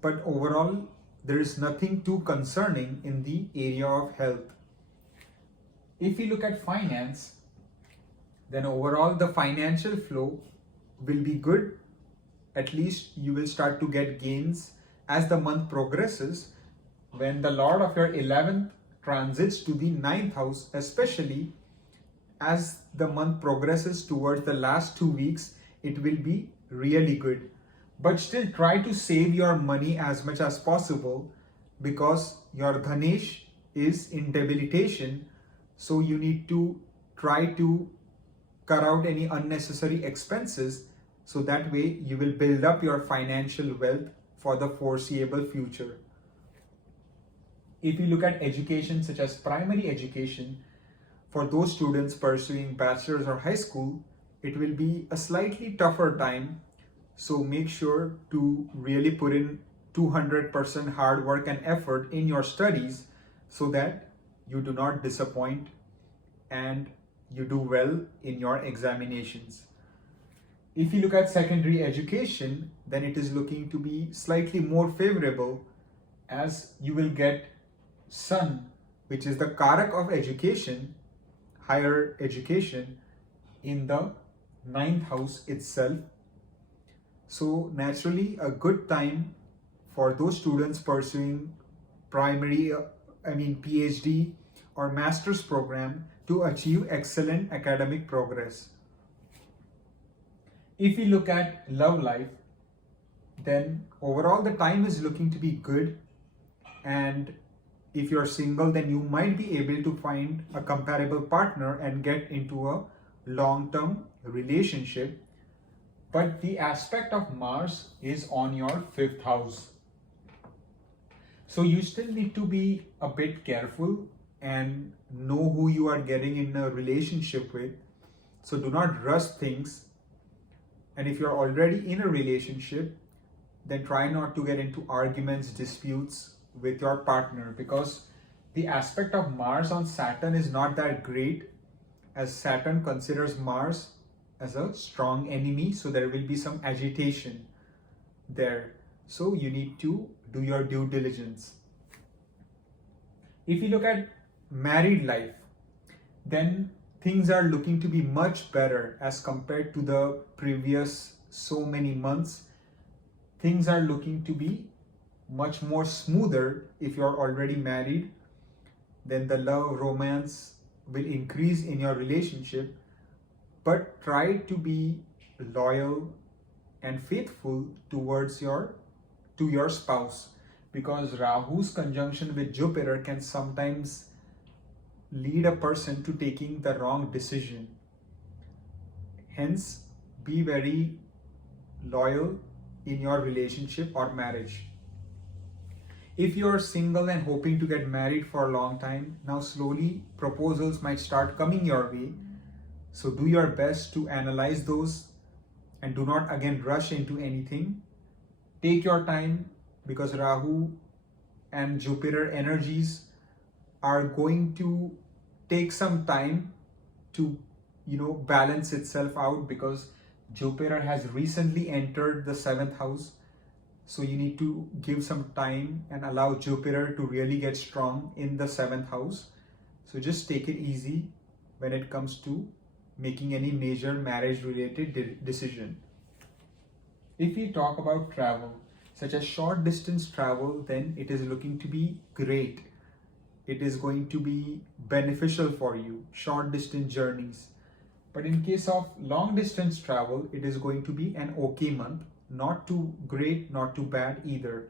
but overall there is nothing too concerning in the area of health. If we look at finance, then overall the financial flow will be good. At least you will start to get gains as the month progresses when the Lord of your 11th transits to the 9th house, especially as the month progresses towards the last 2 weeks, it will be really good. But still try to save your money as much as possible because your Dhanesh is in debilitation. So you need to try to cut out any unnecessary expenses so that way you will build up your financial wealth for the foreseeable future. If you look at education such as primary education, for those students pursuing bachelor's or high school, it will be a slightly tougher time. So make sure to really put in 200% hard work and effort in your studies so that you do not disappoint and you do well in your examinations. If you look at secondary education, then it is looking to be slightly more favorable as you will get Sun, which is the Kark of education, higher education, in the 9th house itself. So naturally a good time for those students pursuing PhD or master's program to achieve excellent academic progress. If we look at love life, then overall the time is looking to be good, and if you're single, then you might be able to find a comparable partner and get into a long-term relationship. But the aspect of Mars is on your 5th house. So you still need to be a bit careful and know who you are getting in a relationship with. So do not rush things. And if you're already in a relationship, then try not to get into arguments, disputes with your partner, because the aspect of Mars on Saturn is not that great, as Saturn considers Mars as a strong enemy, so there will be some agitation there. So you need to do your due diligence. If you look at married life, then things are looking to be much better as compared to the previous so many months. Things are looking to be much more smoother. If you're already married, then the love, romance will increase in your relationship. But try to be loyal and faithful towards your spouse, because Rahu's conjunction with Jupiter can sometimes lead a person to taking the wrong decision. Hence, be very loyal in your relationship or marriage. If you are single and hoping to get married for a long time, now slowly proposals might start coming your way. So do your best to analyze those and do not again rush into anything. Take your time because Rahu and Jupiter energies are going to take some time to balance itself out, because Jupiter has recently entered the 7th house. So you need to give some time and allow Jupiter to really get strong in the 7th house. So just take it easy when it comes to making any major marriage related decision. If we talk about travel, such as short distance travel, then it is looking to be great. It is going to be beneficial for you, short distance journeys. But in case of long distance travel, it is going to be an okay month. Not too great, not too bad either.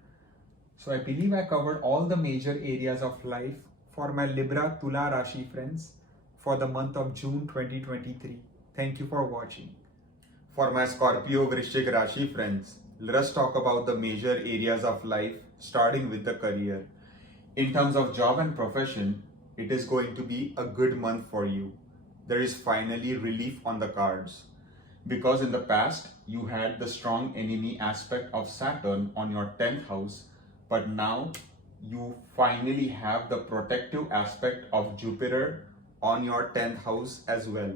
So I believe I covered all the major areas of life for my Libra Tula Rashi friends for the month of June 2023. Thank you for watching. For my Scorpio Vrishik Rashi friends, let us talk about the major areas of life, starting with the career. In terms of job and profession, it is going to be a good month for you. There is finally relief on the cards. Because in the past, you had the strong enemy aspect of Saturn on your 10th house, but now you finally have the protective aspect of Jupiter on your 10th house as well.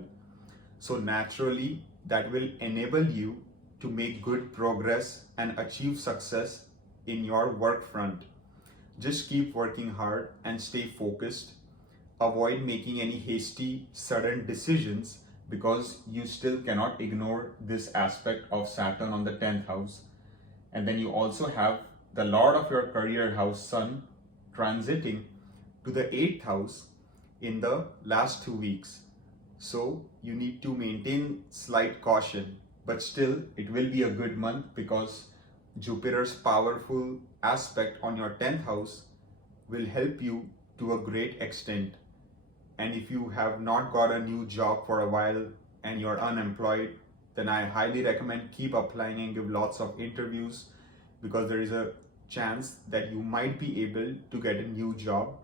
So naturally, that will enable you to make good progress and achieve success in your work front. Just keep working hard and stay focused. Avoid making any hasty, sudden decisions, because you still cannot ignore this aspect of Saturn on the 10th house. And then you also have the Lord of your career house, Sun, transiting to the 8th house in the last 2 weeks. So you need to maintain slight caution, but still it will be a good month because Jupiter's powerful aspect on your 10th house will help you to a great extent. And if you have not got a new job for a while and you're unemployed, then I highly recommend keep applying and give lots of interviews, because there is a chance that you might be able to get a new job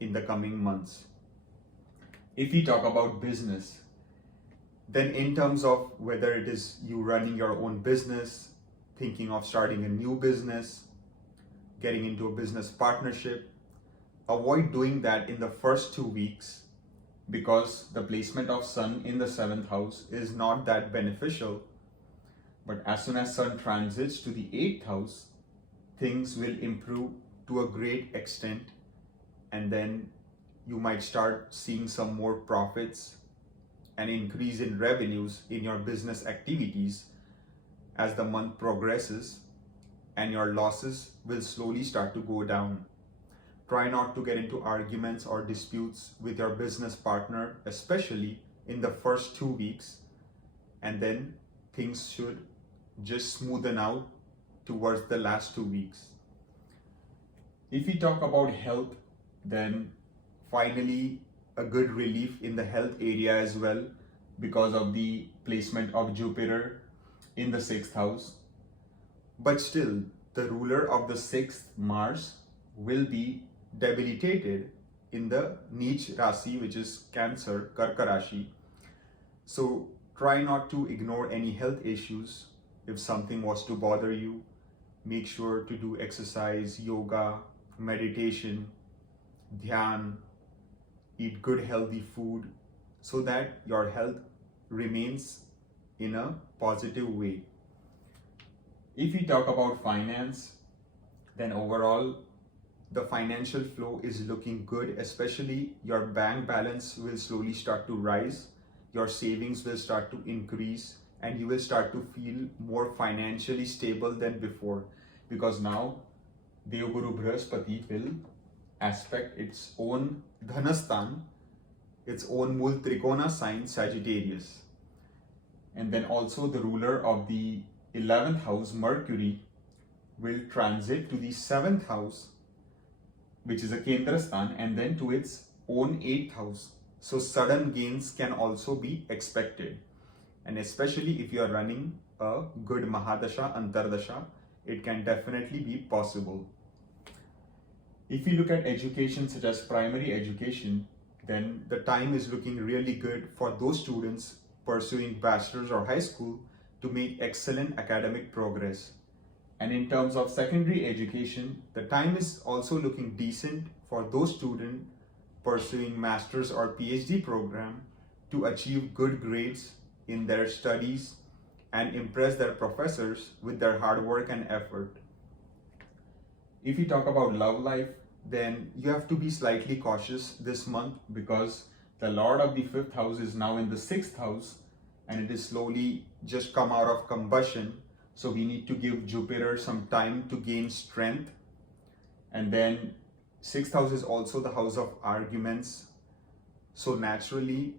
in the coming months. If we talk about business, then in terms of whether it is you running your own business, thinking of starting a new business, getting into a business partnership, avoid doing that in the first 2 weeks, because the placement of Sun in the 7th house is not that beneficial. But as soon as Sun transits to the 8th house, things will improve to a great extent, and then you might start seeing some more profits and increase in revenues in your business activities as the month progresses, and your losses will slowly start to go down. Try not to get into arguments or disputes with your business partner, especially in the first 2 weeks, and then things should just smoothen out towards the last 2 weeks. If we talk about health, then finally a good relief in the health area as well, because of the placement of Jupiter in the 6th house. But still, the ruler of the 6th, Mars, will be debilitated in the Neech Rasi, which is Cancer, Kark Rashi. So try not to ignore any health issues. If something was to bother you, make sure to do exercise, yoga, meditation, dhyan, eat good healthy food, so that your health remains in a positive way. If we talk about finance, then overall the financial flow is looking good, especially your bank balance will slowly start to rise, your savings will start to increase, and you will start to feel more financially stable than before, because now Devguru Brihaspati will aspect its own Dhanastan, its own Mul Trikona sign, Sagittarius. And then also the ruler of the 11th house, Mercury, will transit to the 7th house, which is a Kendrastan, and then to its own 8th house. So sudden gains can also be expected. And especially if you are running a good Mahadasha, Antardasha, it can definitely be possible. If you look at education, such as primary education, then the time is looking really good for those students pursuing bachelor's or high school to make excellent academic progress. And in terms of secondary education, the time is also looking decent for those students pursuing master's or PhD program to achieve good grades in their studies and impress their professors with their hard work and effort. If you talk about love life, then you have to be slightly cautious this month because the Lord of the fifth house is now in the sixth house and it is slowly just come out of combustion. So we need to give Jupiter some time to gain strength. And then sixth house is also the house of arguments. So naturally,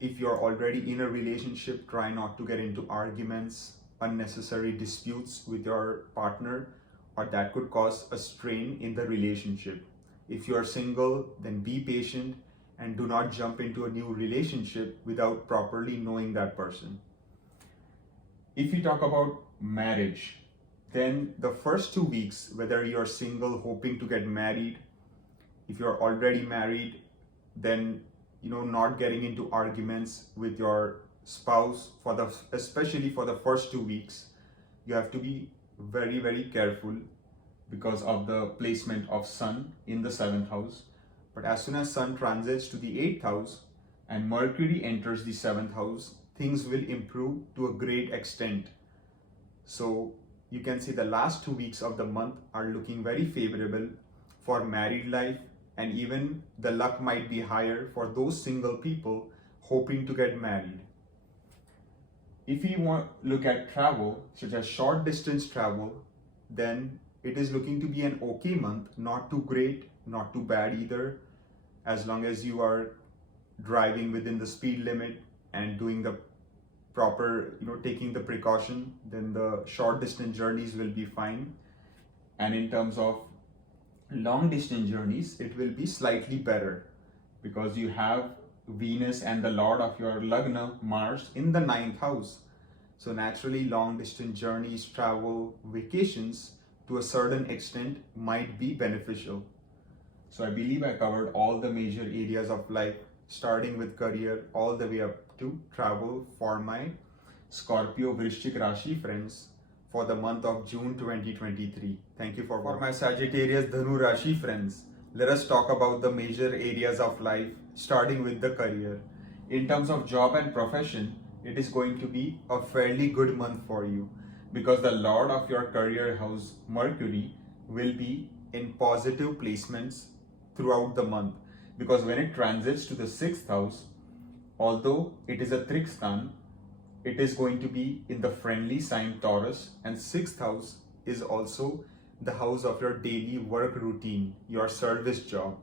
if you're already in a relationship, try not to get into arguments, unnecessary disputes with your partner, or that could cause a strain in the relationship. If you are single, then be patient and do not jump into a new relationship without properly knowing that person. If you talk about marriage, then the first 2 weeks, whether you're single hoping to get married, if you're already married, then not getting into arguments with your spouse especially for the first 2 weeks. You have to be very, very careful because of the placement of Sun in the 7th house. But as soon as Sun transits to the 8th house and Mercury enters the 7th house, things will improve to a great extent. So you can see the last 2 weeks of the month are looking very favorable for married life, and even the luck might be higher for those single people hoping to get married. If you want to look at travel, such as short distance travel, then it is looking to be an okay month, not too great, not too bad either. As long as you are driving within the speed limit and doing the proper, taking the precaution, then the short distance journeys will be fine. And in terms of long distance journeys, it will be slightly better because you have Venus and the Lord of your Lagna, Mars, in the 9th house. So naturally, long distance journeys, travel, vacations to a certain extent might be beneficial. So I believe I covered all the major areas of life, starting with career all the way up to travel for my Scorpio Vrischika Rashi friends for the month of June 2023. Thank you for my Sagittarius Dhanu Rashi friends. Let us talk about the major areas of life, starting with the career. In terms of job and profession, it is going to be a fairly good month for you because the Lord of your career house, Mercury, will be in positive placements throughout the month. Because when it transits to the 6th house, although it is a trikstan, it is going to be in the friendly sign Taurus, and 6th house is also the house of your daily work routine, your service job.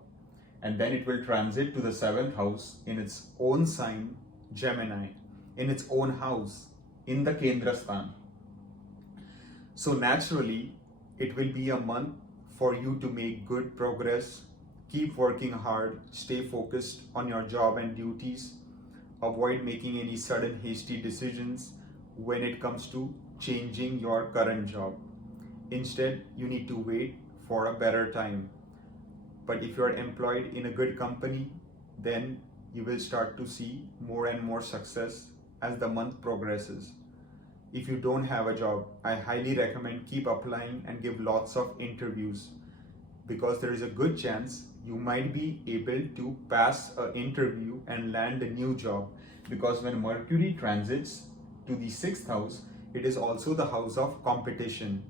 And then it will transit to the 7th house in its own sign, Gemini, in its own house, in the Kendrastan. So naturally, it will be a month for you to make good progress, keep working hard, stay focused on your job and duties, avoid making any sudden hasty decisions when it comes to changing your current job. Instead, you need to wait for a better time. But if you are employed in a good company, then you will start to see more and more success as the month progresses. If you don't have a job, I highly recommend keep applying and give lots of interviews because there is a good chance you might be able to pass an interview and land a new job, because when Mercury transits to the 6th house, it is also the house of competition.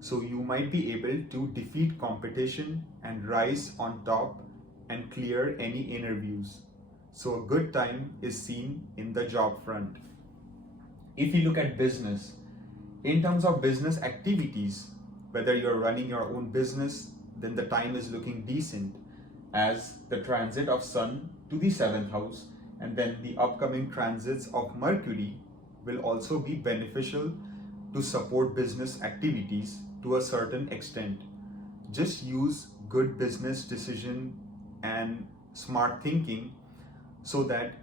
So you might be able to defeat competition and rise on top and clear any interviews. So a good time is seen in the job front. If you look at business, in terms of business activities, whether you're running your own business, then the time is looking decent as the transit of Sun to the 7th house and then the upcoming transits of Mercury will also be beneficial to support business activities to a certain extent. Just use good business decision and smart thinking so that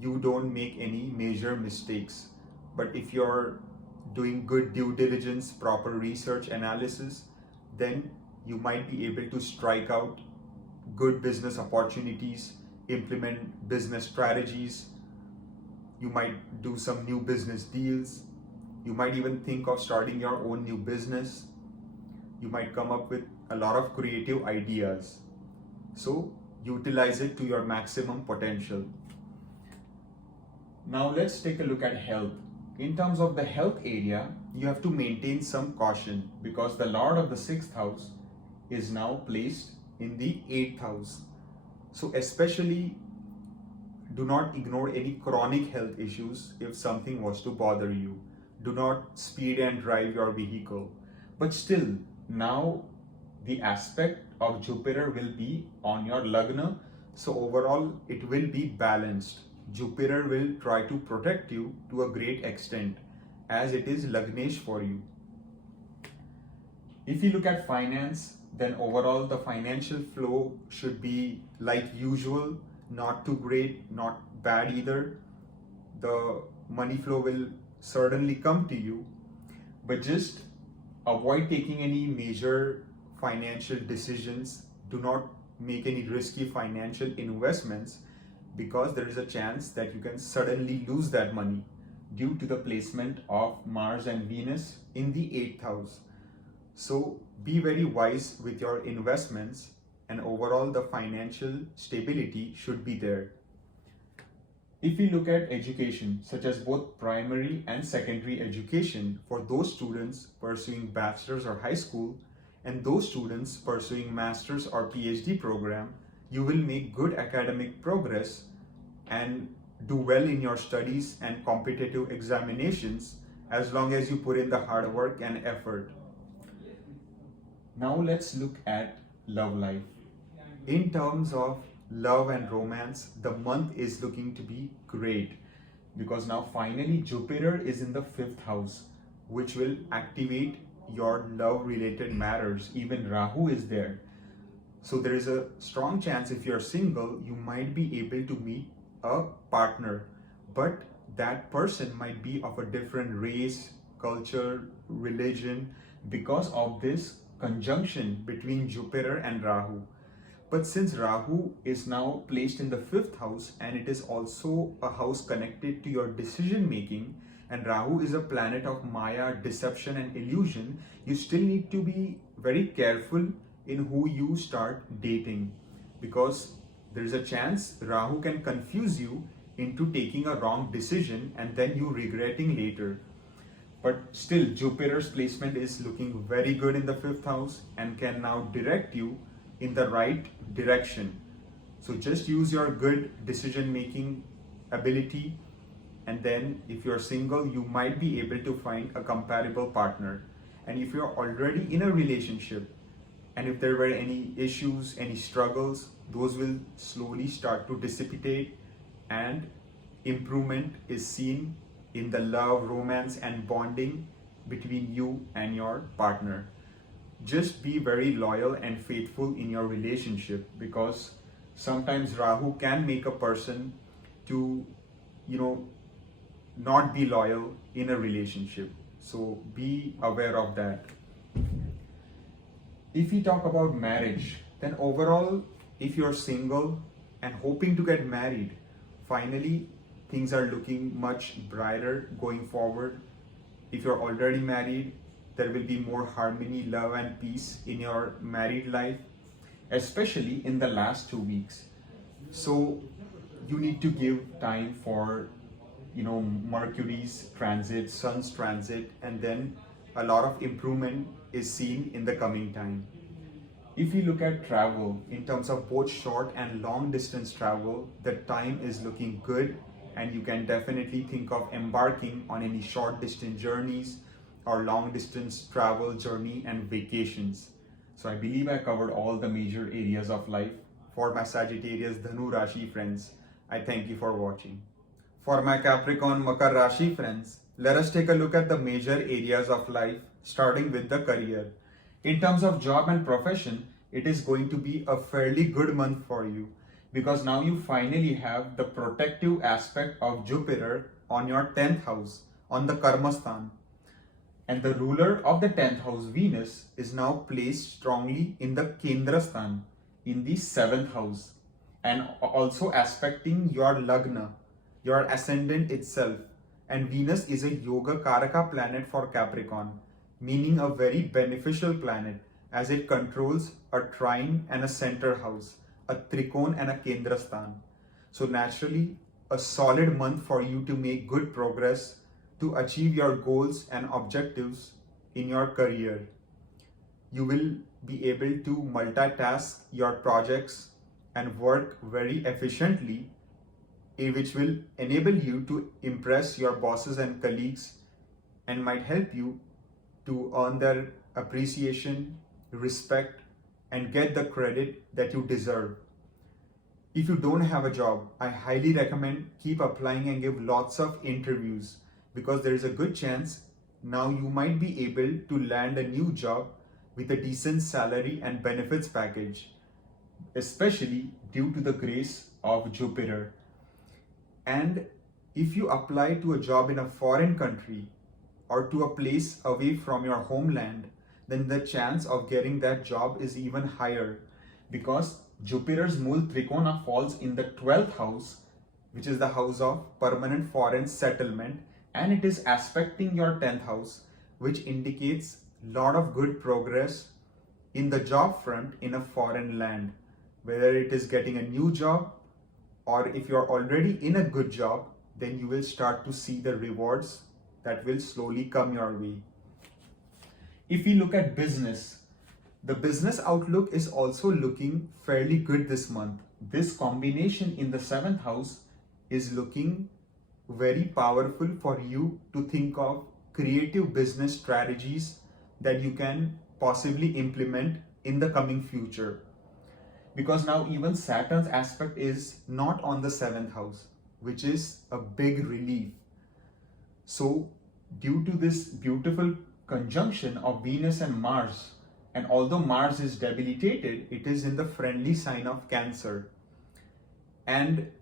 you don't make any major mistakes. But if you're doing good due diligence, proper research analysis, then you might be able to strike out good business opportunities, implement business strategies. You might do some new business deals. You might even think of starting your own new business. You might come up with a lot of creative ideas. So utilize it to your maximum potential. Now let's take a look at health. In terms of the health area, you have to maintain some caution because the Lord of the 6th house is now placed in the 8th house. So especially do not ignore any chronic health issues if something was to bother you. Do not speed and drive your vehicle. But still, now the aspect of Jupiter will be on your Lagna. So overall, it will be balanced. Jupiter will try to protect you to a great extent as it is Lagnesh for you. If you look at finance, then overall the financial flow should be like usual, not too great, not bad either. The money flow will certainly come to you, but just avoid taking any major financial decisions. Do not make any risky financial investments because there is a chance that you can suddenly lose that money due to the placement of Mars and Venus in the 8th house. So be very wise with your investments, and overall the financial stability should be there. If we look at education, such as both primary and secondary education for those students pursuing bachelor's or high school and those students pursuing master's or PhD program, you will make good academic progress and do well in your studies and competitive examinations as long as you put in the hard work and effort. Now let's look at love life. In terms of love and romance, the month is looking to be great because now finally Jupiter is in the 5th house, which will activate your love related matters. Even Rahu is there. So there is a strong chance if you're single, you might be able to meet a partner, but that person might be of a different race, culture, religion because of this conjunction between Jupiter and Rahu. But since Rahu is now placed in the 5th house and it is also a house connected to your decision making, and Rahu is a planet of Maya, deception and illusion, you still need to be very careful in who you start dating because there is a chance Rahu can confuse you into taking a wrong decision and then you regretting later. But still, Jupiter's placement is looking very good in the 5th house and can now direct you in the right direction. So just use your good decision making ability, and then if you're single, you might be able to find a comparable partner. And if you're already in a relationship and if there were any issues, any struggles, those will slowly start to dissipate and improvement is seen in the love, romance and bonding between you and your partner. Just be very loyal and faithful in your relationship because sometimes Rahu can make a person to, not be loyal in a relationship. So be aware of that. If we talk about marriage, then overall, if you're single and hoping to get married, finally things are looking much brighter going forward. If you're already married, there will be more harmony, love and peace in your married life, especially in the last 2 weeks. So you need to give time for Mercury's transit, Sun's transit, and then a lot of improvement is seen in the coming time. If you look at travel, in terms of both short and long distance travel, the time is looking good and you can definitely think of embarking on any short distance journeys or long distance travel journey and vacations. So I believe I covered all the major areas of life. For my Sagittarius Dhanu Rashi friends, I thank you for watching. For my Capricorn Makar Rashi friends, let us take a look at the major areas of life, starting with the career. In terms of job and profession, it is going to be a fairly good month for you because now you finally have the protective aspect of Jupiter on your 10th house, on the Karma Sthan. And the ruler of the 10th house, Venus, is now placed strongly in the Kendra Sthan, in the 7th house, and also aspecting your Lagna, your ascendant itself. And Venus is a Yoga Karaka planet for Capricorn, meaning a very beneficial planet as it controls a trine and a center house, a trikon and a kendrastan. So naturally, a solid month for you to make good progress to achieve your goals and objectives in your career. You will be able to multitask your projects and work very efficiently, which will enable you to impress your bosses and colleagues and might help you to earn their appreciation, respect, and get the credit that you deserve. If you don't have a job, I highly recommend keep applying and give lots of interviews, because there is a good chance now you might be able to land a new job with a decent salary and benefits package, especially due to the grace of Jupiter. And if you apply to a job in a foreign country or to a place away from your homeland, then the chance of getting that job is even higher, because Jupiter's Mool Trikona falls in the 12th house, which is the house of permanent foreign settlement, and it is aspecting your 10th house, which indicates a lot of good progress in the job front in a foreign land, whether it is getting a new job or if you're already in a good job, then you will start to see the rewards that will slowly come your way. If we look at business, the business outlook is also looking fairly good this month. This combination in the 7th house is looking very powerful for you to think of creative business strategies that you can possibly implement in the coming future. Because now even Saturn's aspect is not on the 7th house, which is a big relief. So due to this beautiful conjunction of Venus and Mars, and although Mars is debilitated, it is in the friendly sign of Cancer. And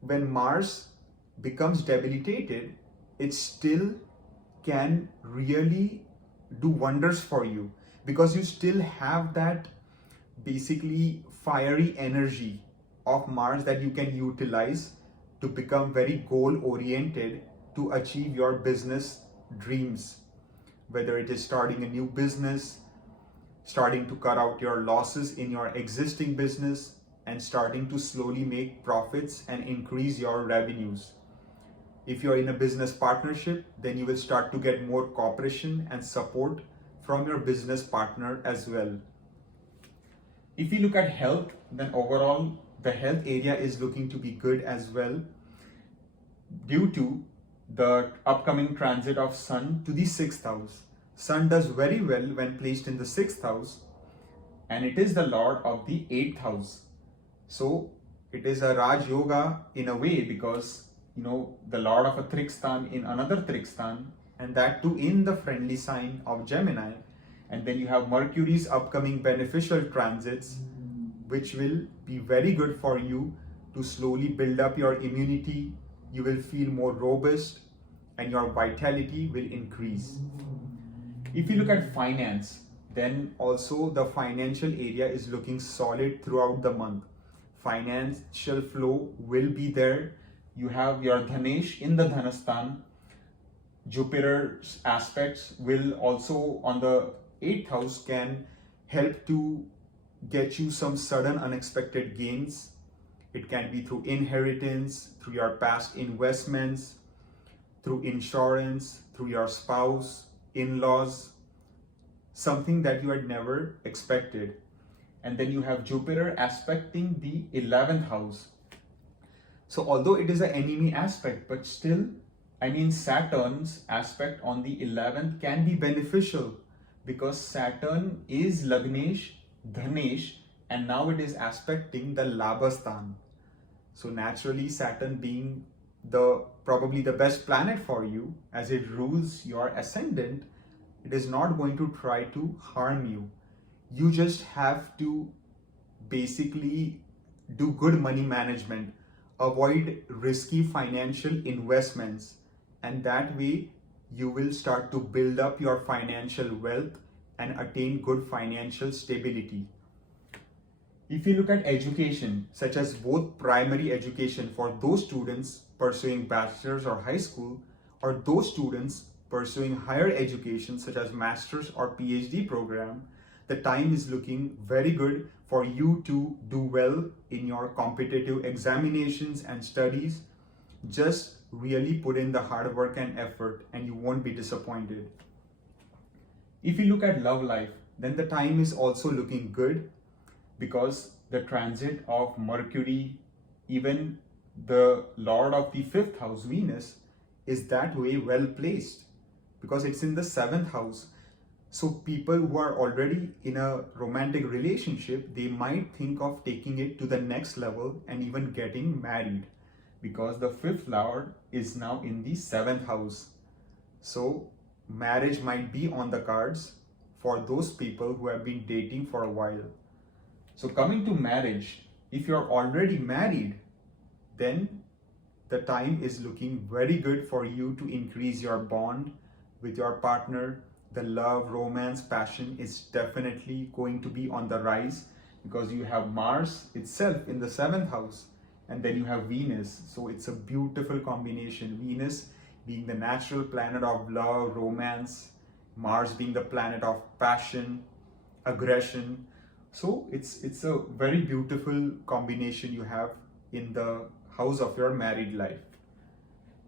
when Mars becomes debilitated, it still can really do wonders for you, because you still have that basically fiery energy of Mars that you can utilize to become very goal oriented to achieve your business dreams, whether it is starting a new business, starting to cut out your losses in your existing business, and starting to slowly make profits and increase your revenues. If you're in a business partnership, then you will start to get more cooperation and support from your business partner as well. If you look at health, then overall the health area is looking to be good as well, due to the upcoming transit of Sun to the 6th house. Sun does very well when placed in the 6th house, and it is the lord of the 8th house. So it is a Raj Yoga in a way, because the lord of a Trikstan in another Trikstan, and that too in the friendly sign of Gemini. And then you have Mercury's upcoming beneficial transits, which will be very good for you to slowly build up your immunity. You will feel more robust and your vitality will increase. If you look at finance, then also the financial area is looking solid throughout the month. Financial flow will be there. You have your Dhanesh in the Dhanastan. Jupiter's aspects will also on the 8th house can help to get you some sudden unexpected gains. It can be through inheritance, through your past investments, through insurance, through your spouse, in-laws, something that you had never expected. And then you have Jupiter aspecting the 11th house. So although it is an enemy aspect, but still, Saturn's aspect on the 11th can be beneficial, because Saturn is Lagnesh, Dhanesh, and now it is aspecting the Labhastan. So naturally, Saturn being probably the best planet for you, as it rules your ascendant, it is not going to try to harm you. You just have to basically do good money management, avoid risky financial investments, and that way you will start to build up your financial wealth and attain good financial stability. If you look at education, such as both primary education for those students pursuing bachelor's or high school, or those students pursuing higher education such as master's or PhD program, the time is looking very good for you to do well in your competitive examinations and studies. Just really put in the hard work and effort and you won't be disappointed. If you look at love life, then the time is also looking good because the transit of Mercury, even the lord of the fifth house, Venus, is that way well placed because it's in the seventh house. So people who are already in a romantic relationship, they might think of taking it to the next level and even getting married because the fifth lord is now in the seventh house. So marriage might be on the cards for those people who have been dating for a while. So coming to marriage, if you're already married, then the time is looking very good for you to increase your bond with your partner. The love, romance, passion is definitely going to be on the rise because you have Mars itself in the seventh house and then you have Venus. So it's a beautiful combination. Venus being the natural planet of love, romance, Mars being the planet of passion, aggression. So it's a very beautiful combination you have in the house of your married life.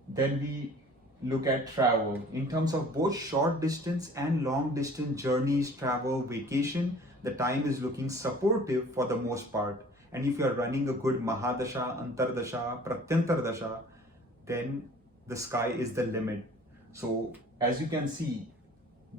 Then we look at travel. In terms of both short distance and long distance journeys, travel, vacation, the time is looking supportive for the most part. And if you are running a good Mahadasha, Antardasha, Pratyantardasha, then the sky is the limit. So as you can see,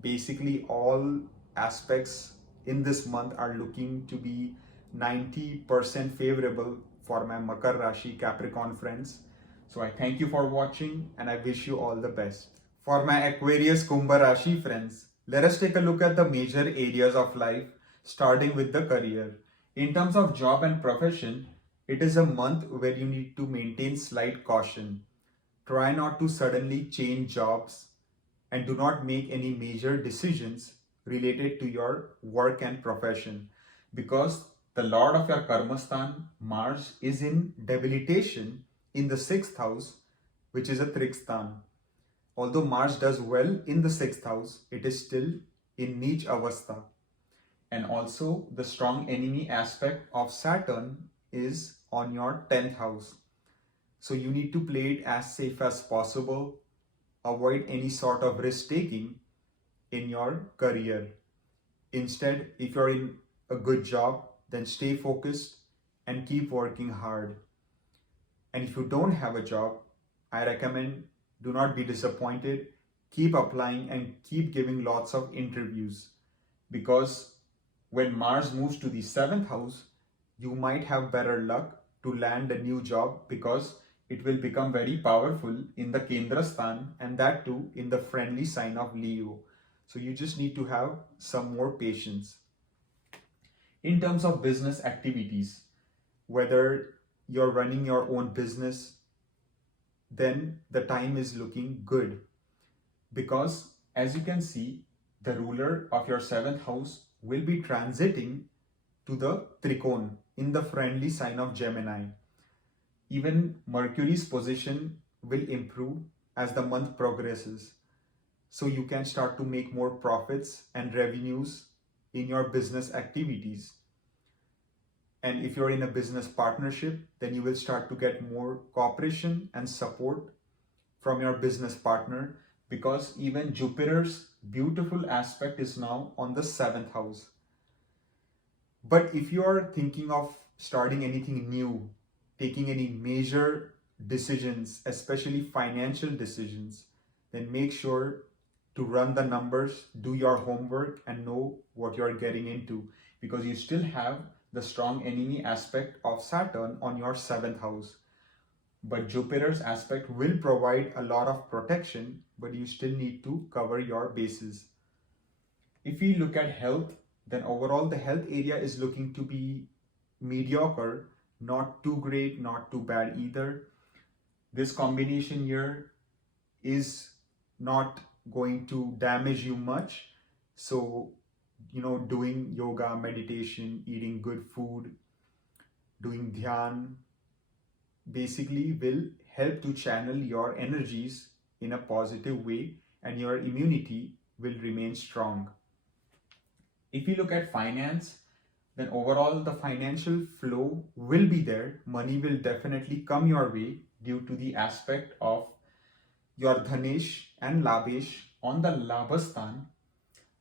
basically all aspects in this month are looking to be 90% favorable for my Makar Rashi Capricorn friends. So I thank you for watching and I wish you all the best. For my Aquarius Kumbha Rashi friends, let us take a look at the major areas of life, starting with the career. In terms of job and profession, it is a month where you need to maintain slight caution. Try not to suddenly change jobs and do not make any major decisions related to your work and profession because the lord of your karmastan, Mars, is in debilitation in the sixth house, which is a trikstan. Although Mars does well in the sixth house, it is still in Neech Avastha. And also the strong enemy aspect of Saturn is on your 10th house. So you need to play it as safe as possible. Avoid any sort of risk taking in your career. Instead, if you're in a good job, then stay focused and keep working hard. And if you don't have a job, I recommend do not be disappointed. Keep applying and keep giving lots of interviews because when Mars moves to the seventh house, you might have better luck to land a new job because it will become very powerful in the Kendra Sthan and that too in the friendly sign of Leo. So you just need to have some more patience. In terms of business activities, whether you're running your own business, then the time is looking good because as you can see, the ruler of your seventh house will be transiting to the Trikon in the friendly sign of Gemini. Even Mercury's position will improve as the month progresses. So you can start to make more profits and revenues in your business activities. And if you're in a business partnership, then you will start to get more cooperation and support from your business partner because even Jupiter's beautiful aspect is now on the seventh house. But if you are thinking of starting anything new, taking any major decisions, especially financial decisions, then make sure to run the numbers, do your homework, and know what you're getting into because you still have the strong enemy aspect of Saturn on your seventh house. But Jupiter's aspect will provide a lot of protection, but you still need to cover your bases. If we look at health, then overall the health area is looking to be mediocre, not too great, not too bad either. This combination here is not going to damage you much. So, doing yoga, meditation, eating good food, doing dhyan, basically will help to channel your energies in a positive way and your immunity will remain strong. If you look at finance, then overall the financial flow will be there. Money will definitely come your way due to the aspect of your Dhanesh and Labesh on the Labhastan.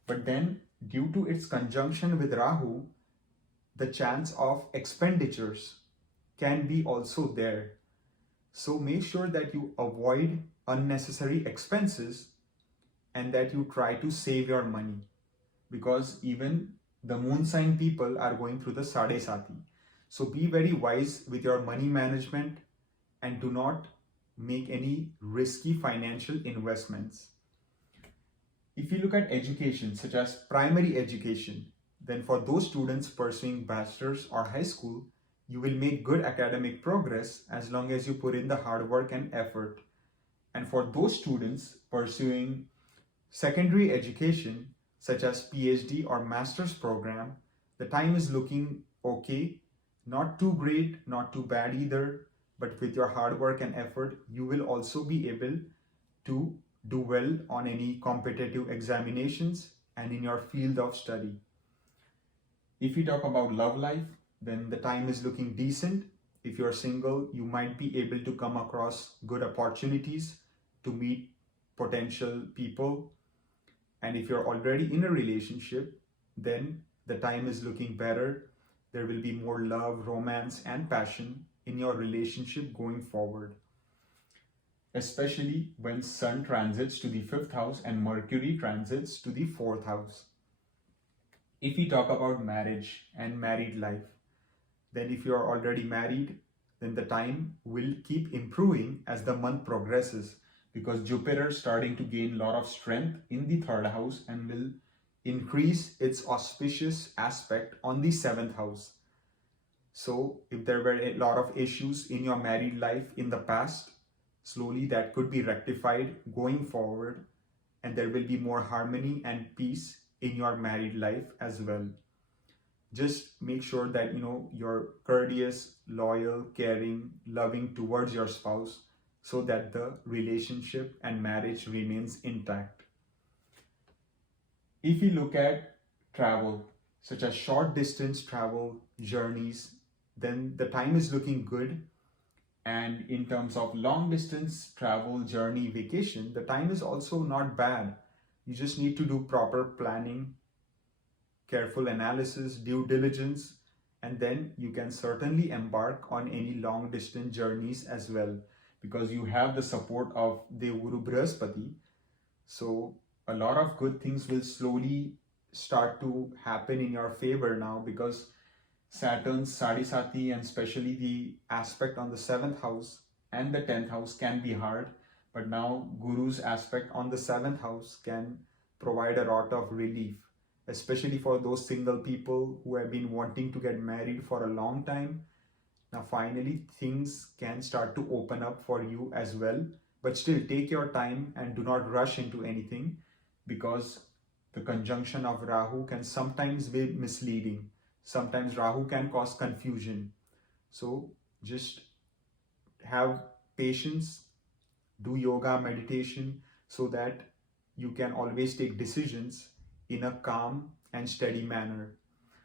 But then due to its conjunction with Rahu, the chance of expenditures can be also there. So make sure that you avoid unnecessary expenses and that you try to save your money, because even the moon sign people are going through the Sade Sati. So be very wise with your money management and do not make any risky financial investments. If you look at education, such as primary education, then for those students pursuing bachelor's or high school, you will make good academic progress as long as you put in the hard work and effort. And for those students pursuing secondary education, such as PhD or master's program, the time is looking okay, not too great, not too bad either, but with your hard work and effort, you will also be able to do well on any competitive examinations and in your field of study. If you talk about love life, then the time is looking decent. If you're single, you might be able to come across good opportunities to meet potential people. And if you're already in a relationship, then the time is looking better. There will be more love, romance, and passion in your relationship going forward, especially when Sun transits to the 5th house and Mercury transits to the 4th house. If we talk about marriage and married life, then if you are already married, then the time will keep improving as the month progresses, because Jupiter is starting to gain a lot of strength in the 3rd house and will increase its auspicious aspect on the 7th house. So if there were a lot of issues in your married life in the past, slowly that could be rectified going forward, and there will be more harmony and peace in your married life as well. Just make sure that you're courteous, loyal, caring, loving towards your spouse, so that the relationship and marriage remains intact. If you look at travel, such as short distance travel, journeys, then the time is looking good. And in terms of long distance travel, journey, vacation, the time is also not bad. You just need to do proper planning, careful analysis, due diligence, and then you can certainly embark on any long distance journeys as well, because you have the support of Devguru Brihaspati. So a lot of good things will slowly start to happen in your favor now, because Saturn's Sadisati and especially the aspect on the 7th house and the 10th house can be hard, but now Guru's aspect on the 7th house can provide a lot of relief, especially for those single people who have been wanting to get married for a long time. Now finally things can start to open up for you as well, but still take your time and do not rush into anything, because the conjunction of Rahu can sometimes be misleading. Sometimes Rahu can cause confusion. So just have patience, do yoga, meditation, so that you can always take decisions in a calm and steady manner.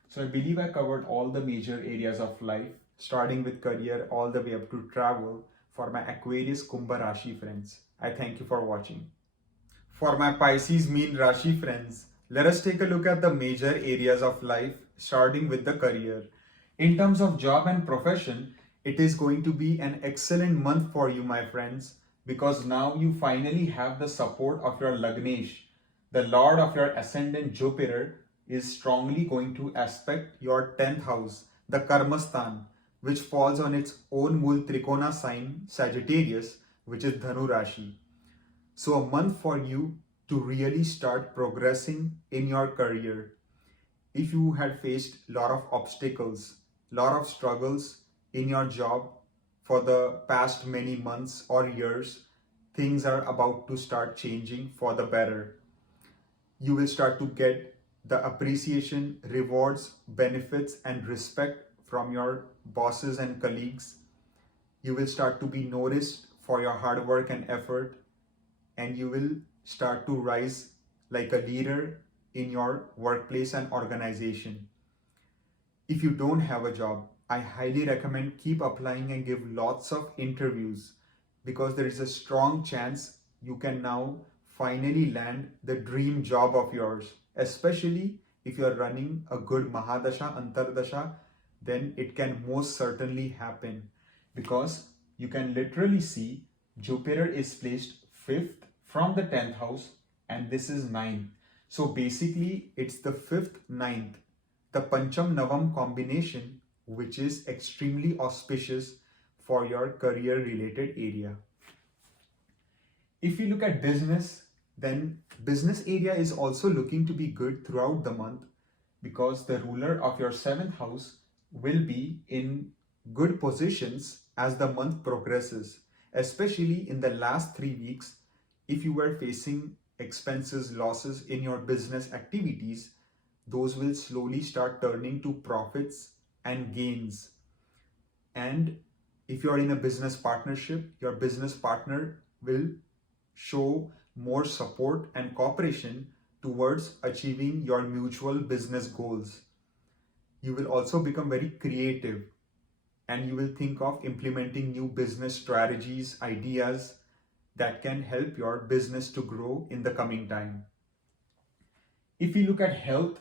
So I believe I covered all the major areas of life, starting with career all the way up to travel, for my Aquarius Kumbha Rashi friends. I thank you for watching. For my Pisces Meen Rashi friends, let us take a look at the major areas of life, starting with the career. In terms of job and profession, it is going to be an excellent month for you, my friends, because now you finally have the support of your Lagnesh. The Lord of your ascendant Jupiter is strongly going to aspect your 10th house, the Karmastan, which falls on its own Mul Trikona sign, Sagittarius, which is Dhanu Rashi. So a month for you to really start progressing in your career. If you had faced a lot of obstacles, lot of struggles in your job for the past many months or years, things are about to start changing for the better. You will start to get the appreciation, rewards, benefits, and respect from your bosses and colleagues. You will start to be noticed for your hard work and effort. and you will start to rise like a leader in your workplace and organization. If you don't have a job, I highly recommend keep applying and give lots of interviews, because there is a strong chance you can now finally land the dream job of yours. Especially if you are running a good Mahadasha, Antardasha, then it can most certainly happen, because you can literally see Jupiter is placed 5th from the 10th house and this is 9th. So basically it's the 5th, 9th, the Pancham Navam combination, which is extremely auspicious for your career related area. If you look at business, then business area is also looking to be good throughout the month, because the ruler of your 7th house will be in good positions as the month progresses, especially in the last 3 weeks. If you were facing expenses, losses in your business activities, those will slowly start turning to profits and gains. And if you're in a business partnership, your business partner will show more support and cooperation towards achieving your mutual business goals. You will also become very creative, and you will think of implementing new business strategies, ideas that can help your business to grow in the coming time. If we look at health,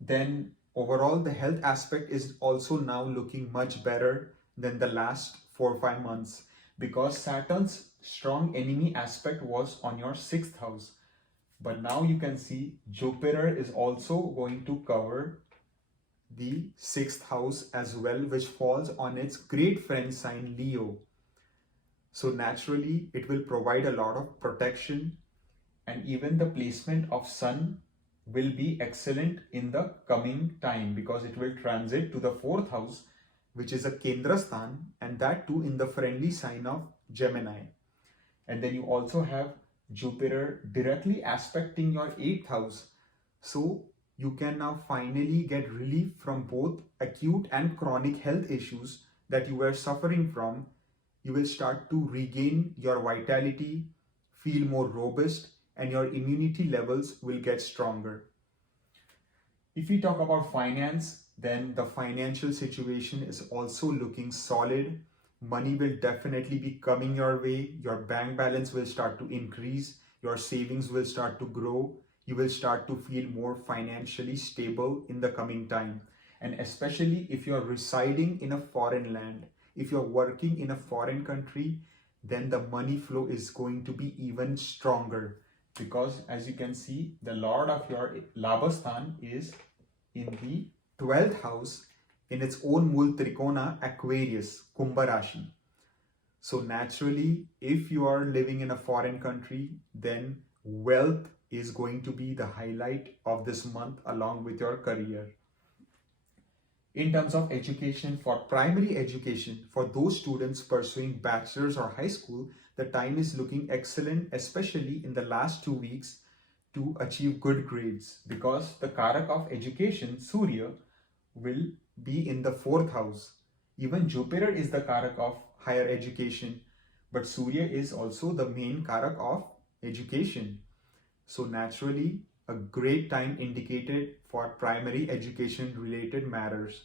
then overall the health aspect is also now looking much better than the last 4 or 5 months, because Saturn's strong enemy aspect was on your 6th house. But now you can see Jupiter is also going to cover the 6th house as well, which falls on its great friend sign Leo. So naturally it will provide a lot of protection, and even the placement of Sun will be excellent in the coming time, because it will transit to the 4th house, which is a Kendra Sthan, and that too in the friendly sign of Gemini. And then you also have Jupiter directly aspecting your 8th house. So you can now finally get relief from both acute and chronic health issues that you were suffering from. You will start to regain your vitality, feel more robust, and your immunity levels will get stronger. If we talk about finance, then the financial situation is also looking solid. Money will definitely be coming your way. Your bank balance will start to increase. Your savings will start to grow. You will start to feel more financially stable in the coming time. And especially if you're residing in a foreign land, if you're working in a foreign country, then the money flow is going to be even stronger, because as you can see, the lord of your Labhasthan is in the 12th house in its own Mool Trikona, Aquarius, Kumbha Rashi. So naturally, if you are living in a foreign country, then wealth is going to be the highlight of this month along with your career. In terms of education, for primary education, for those students pursuing bachelor's or high school, the time is looking excellent, especially in the last 2 weeks, to achieve good grades, because the Karak of education, Surya, will be in the 4th house. Even Jupiter is the Karak of higher education, but Surya is also the main Karak of education. So naturally, a great time indicated for primary education related matters.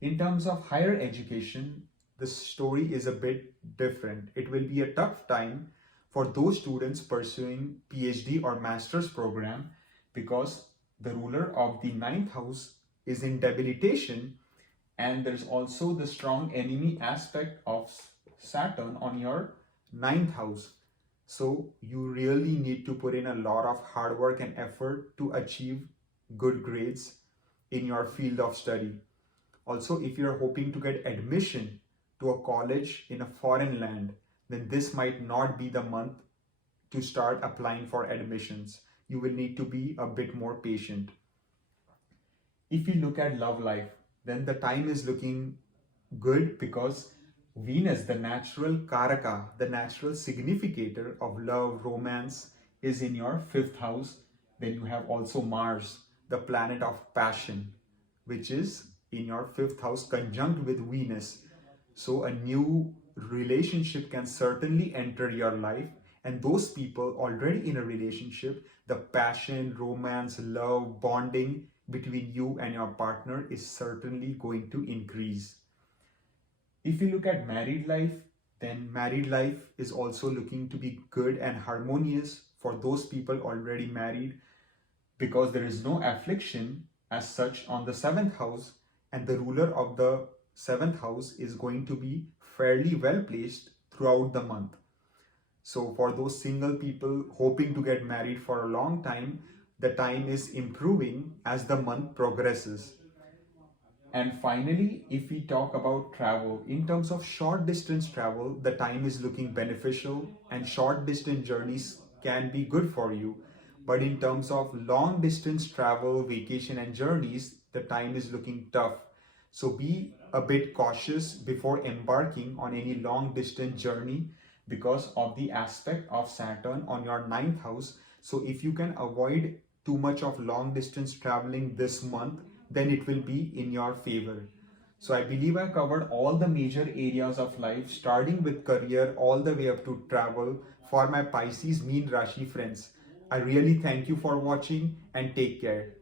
In terms of higher education, the story is a bit different. It will be a tough time for those students pursuing PhD or master's program, because the ruler of the 9th house is in debilitation, and there's also the strong enemy aspect of Saturn on your 9th house. So you really need to put in a lot of hard work and effort to achieve good grades in your field of study. Also, if you're hoping to get admission to a college in a foreign land, then this might not be the month to start applying for admissions. You will need to be a bit more patient. If we look at love life, then the time is looking good, because Venus, the natural Karaka, the natural significator of love, romance, is in your 5th house. Then you have also Mars, the planet of passion, which is in your 5th house conjunct with Venus. So a new relationship can certainly enter your life, And those people already in a relationship, the passion, romance, love, bonding between you and your partner is certainly going to increase. If you look at married life, then married life is also looking to be good and harmonious for those people already married, because there is no affliction as such on the seventh house, and the ruler of the seventh house is going to be fairly well placed throughout the month. So for those single people hoping to get married for a long time, the time is improving as the month progresses. And finally, if we talk about travel, in terms of short distance travel, the time is looking beneficial and short distance journeys can be good for you. But in terms of long distance travel, vacation, and journeys, the time is looking tough. So be a bit cautious before embarking on any long distance journey because of the aspect of Saturn on your ninth house. So if you can avoid too much of long distance traveling this month, then it will be in your favor. So I believe I covered all the major areas of life, starting with career all the way up to travel for my Pisces Meen Rashi friends. I really thank you for watching and take care.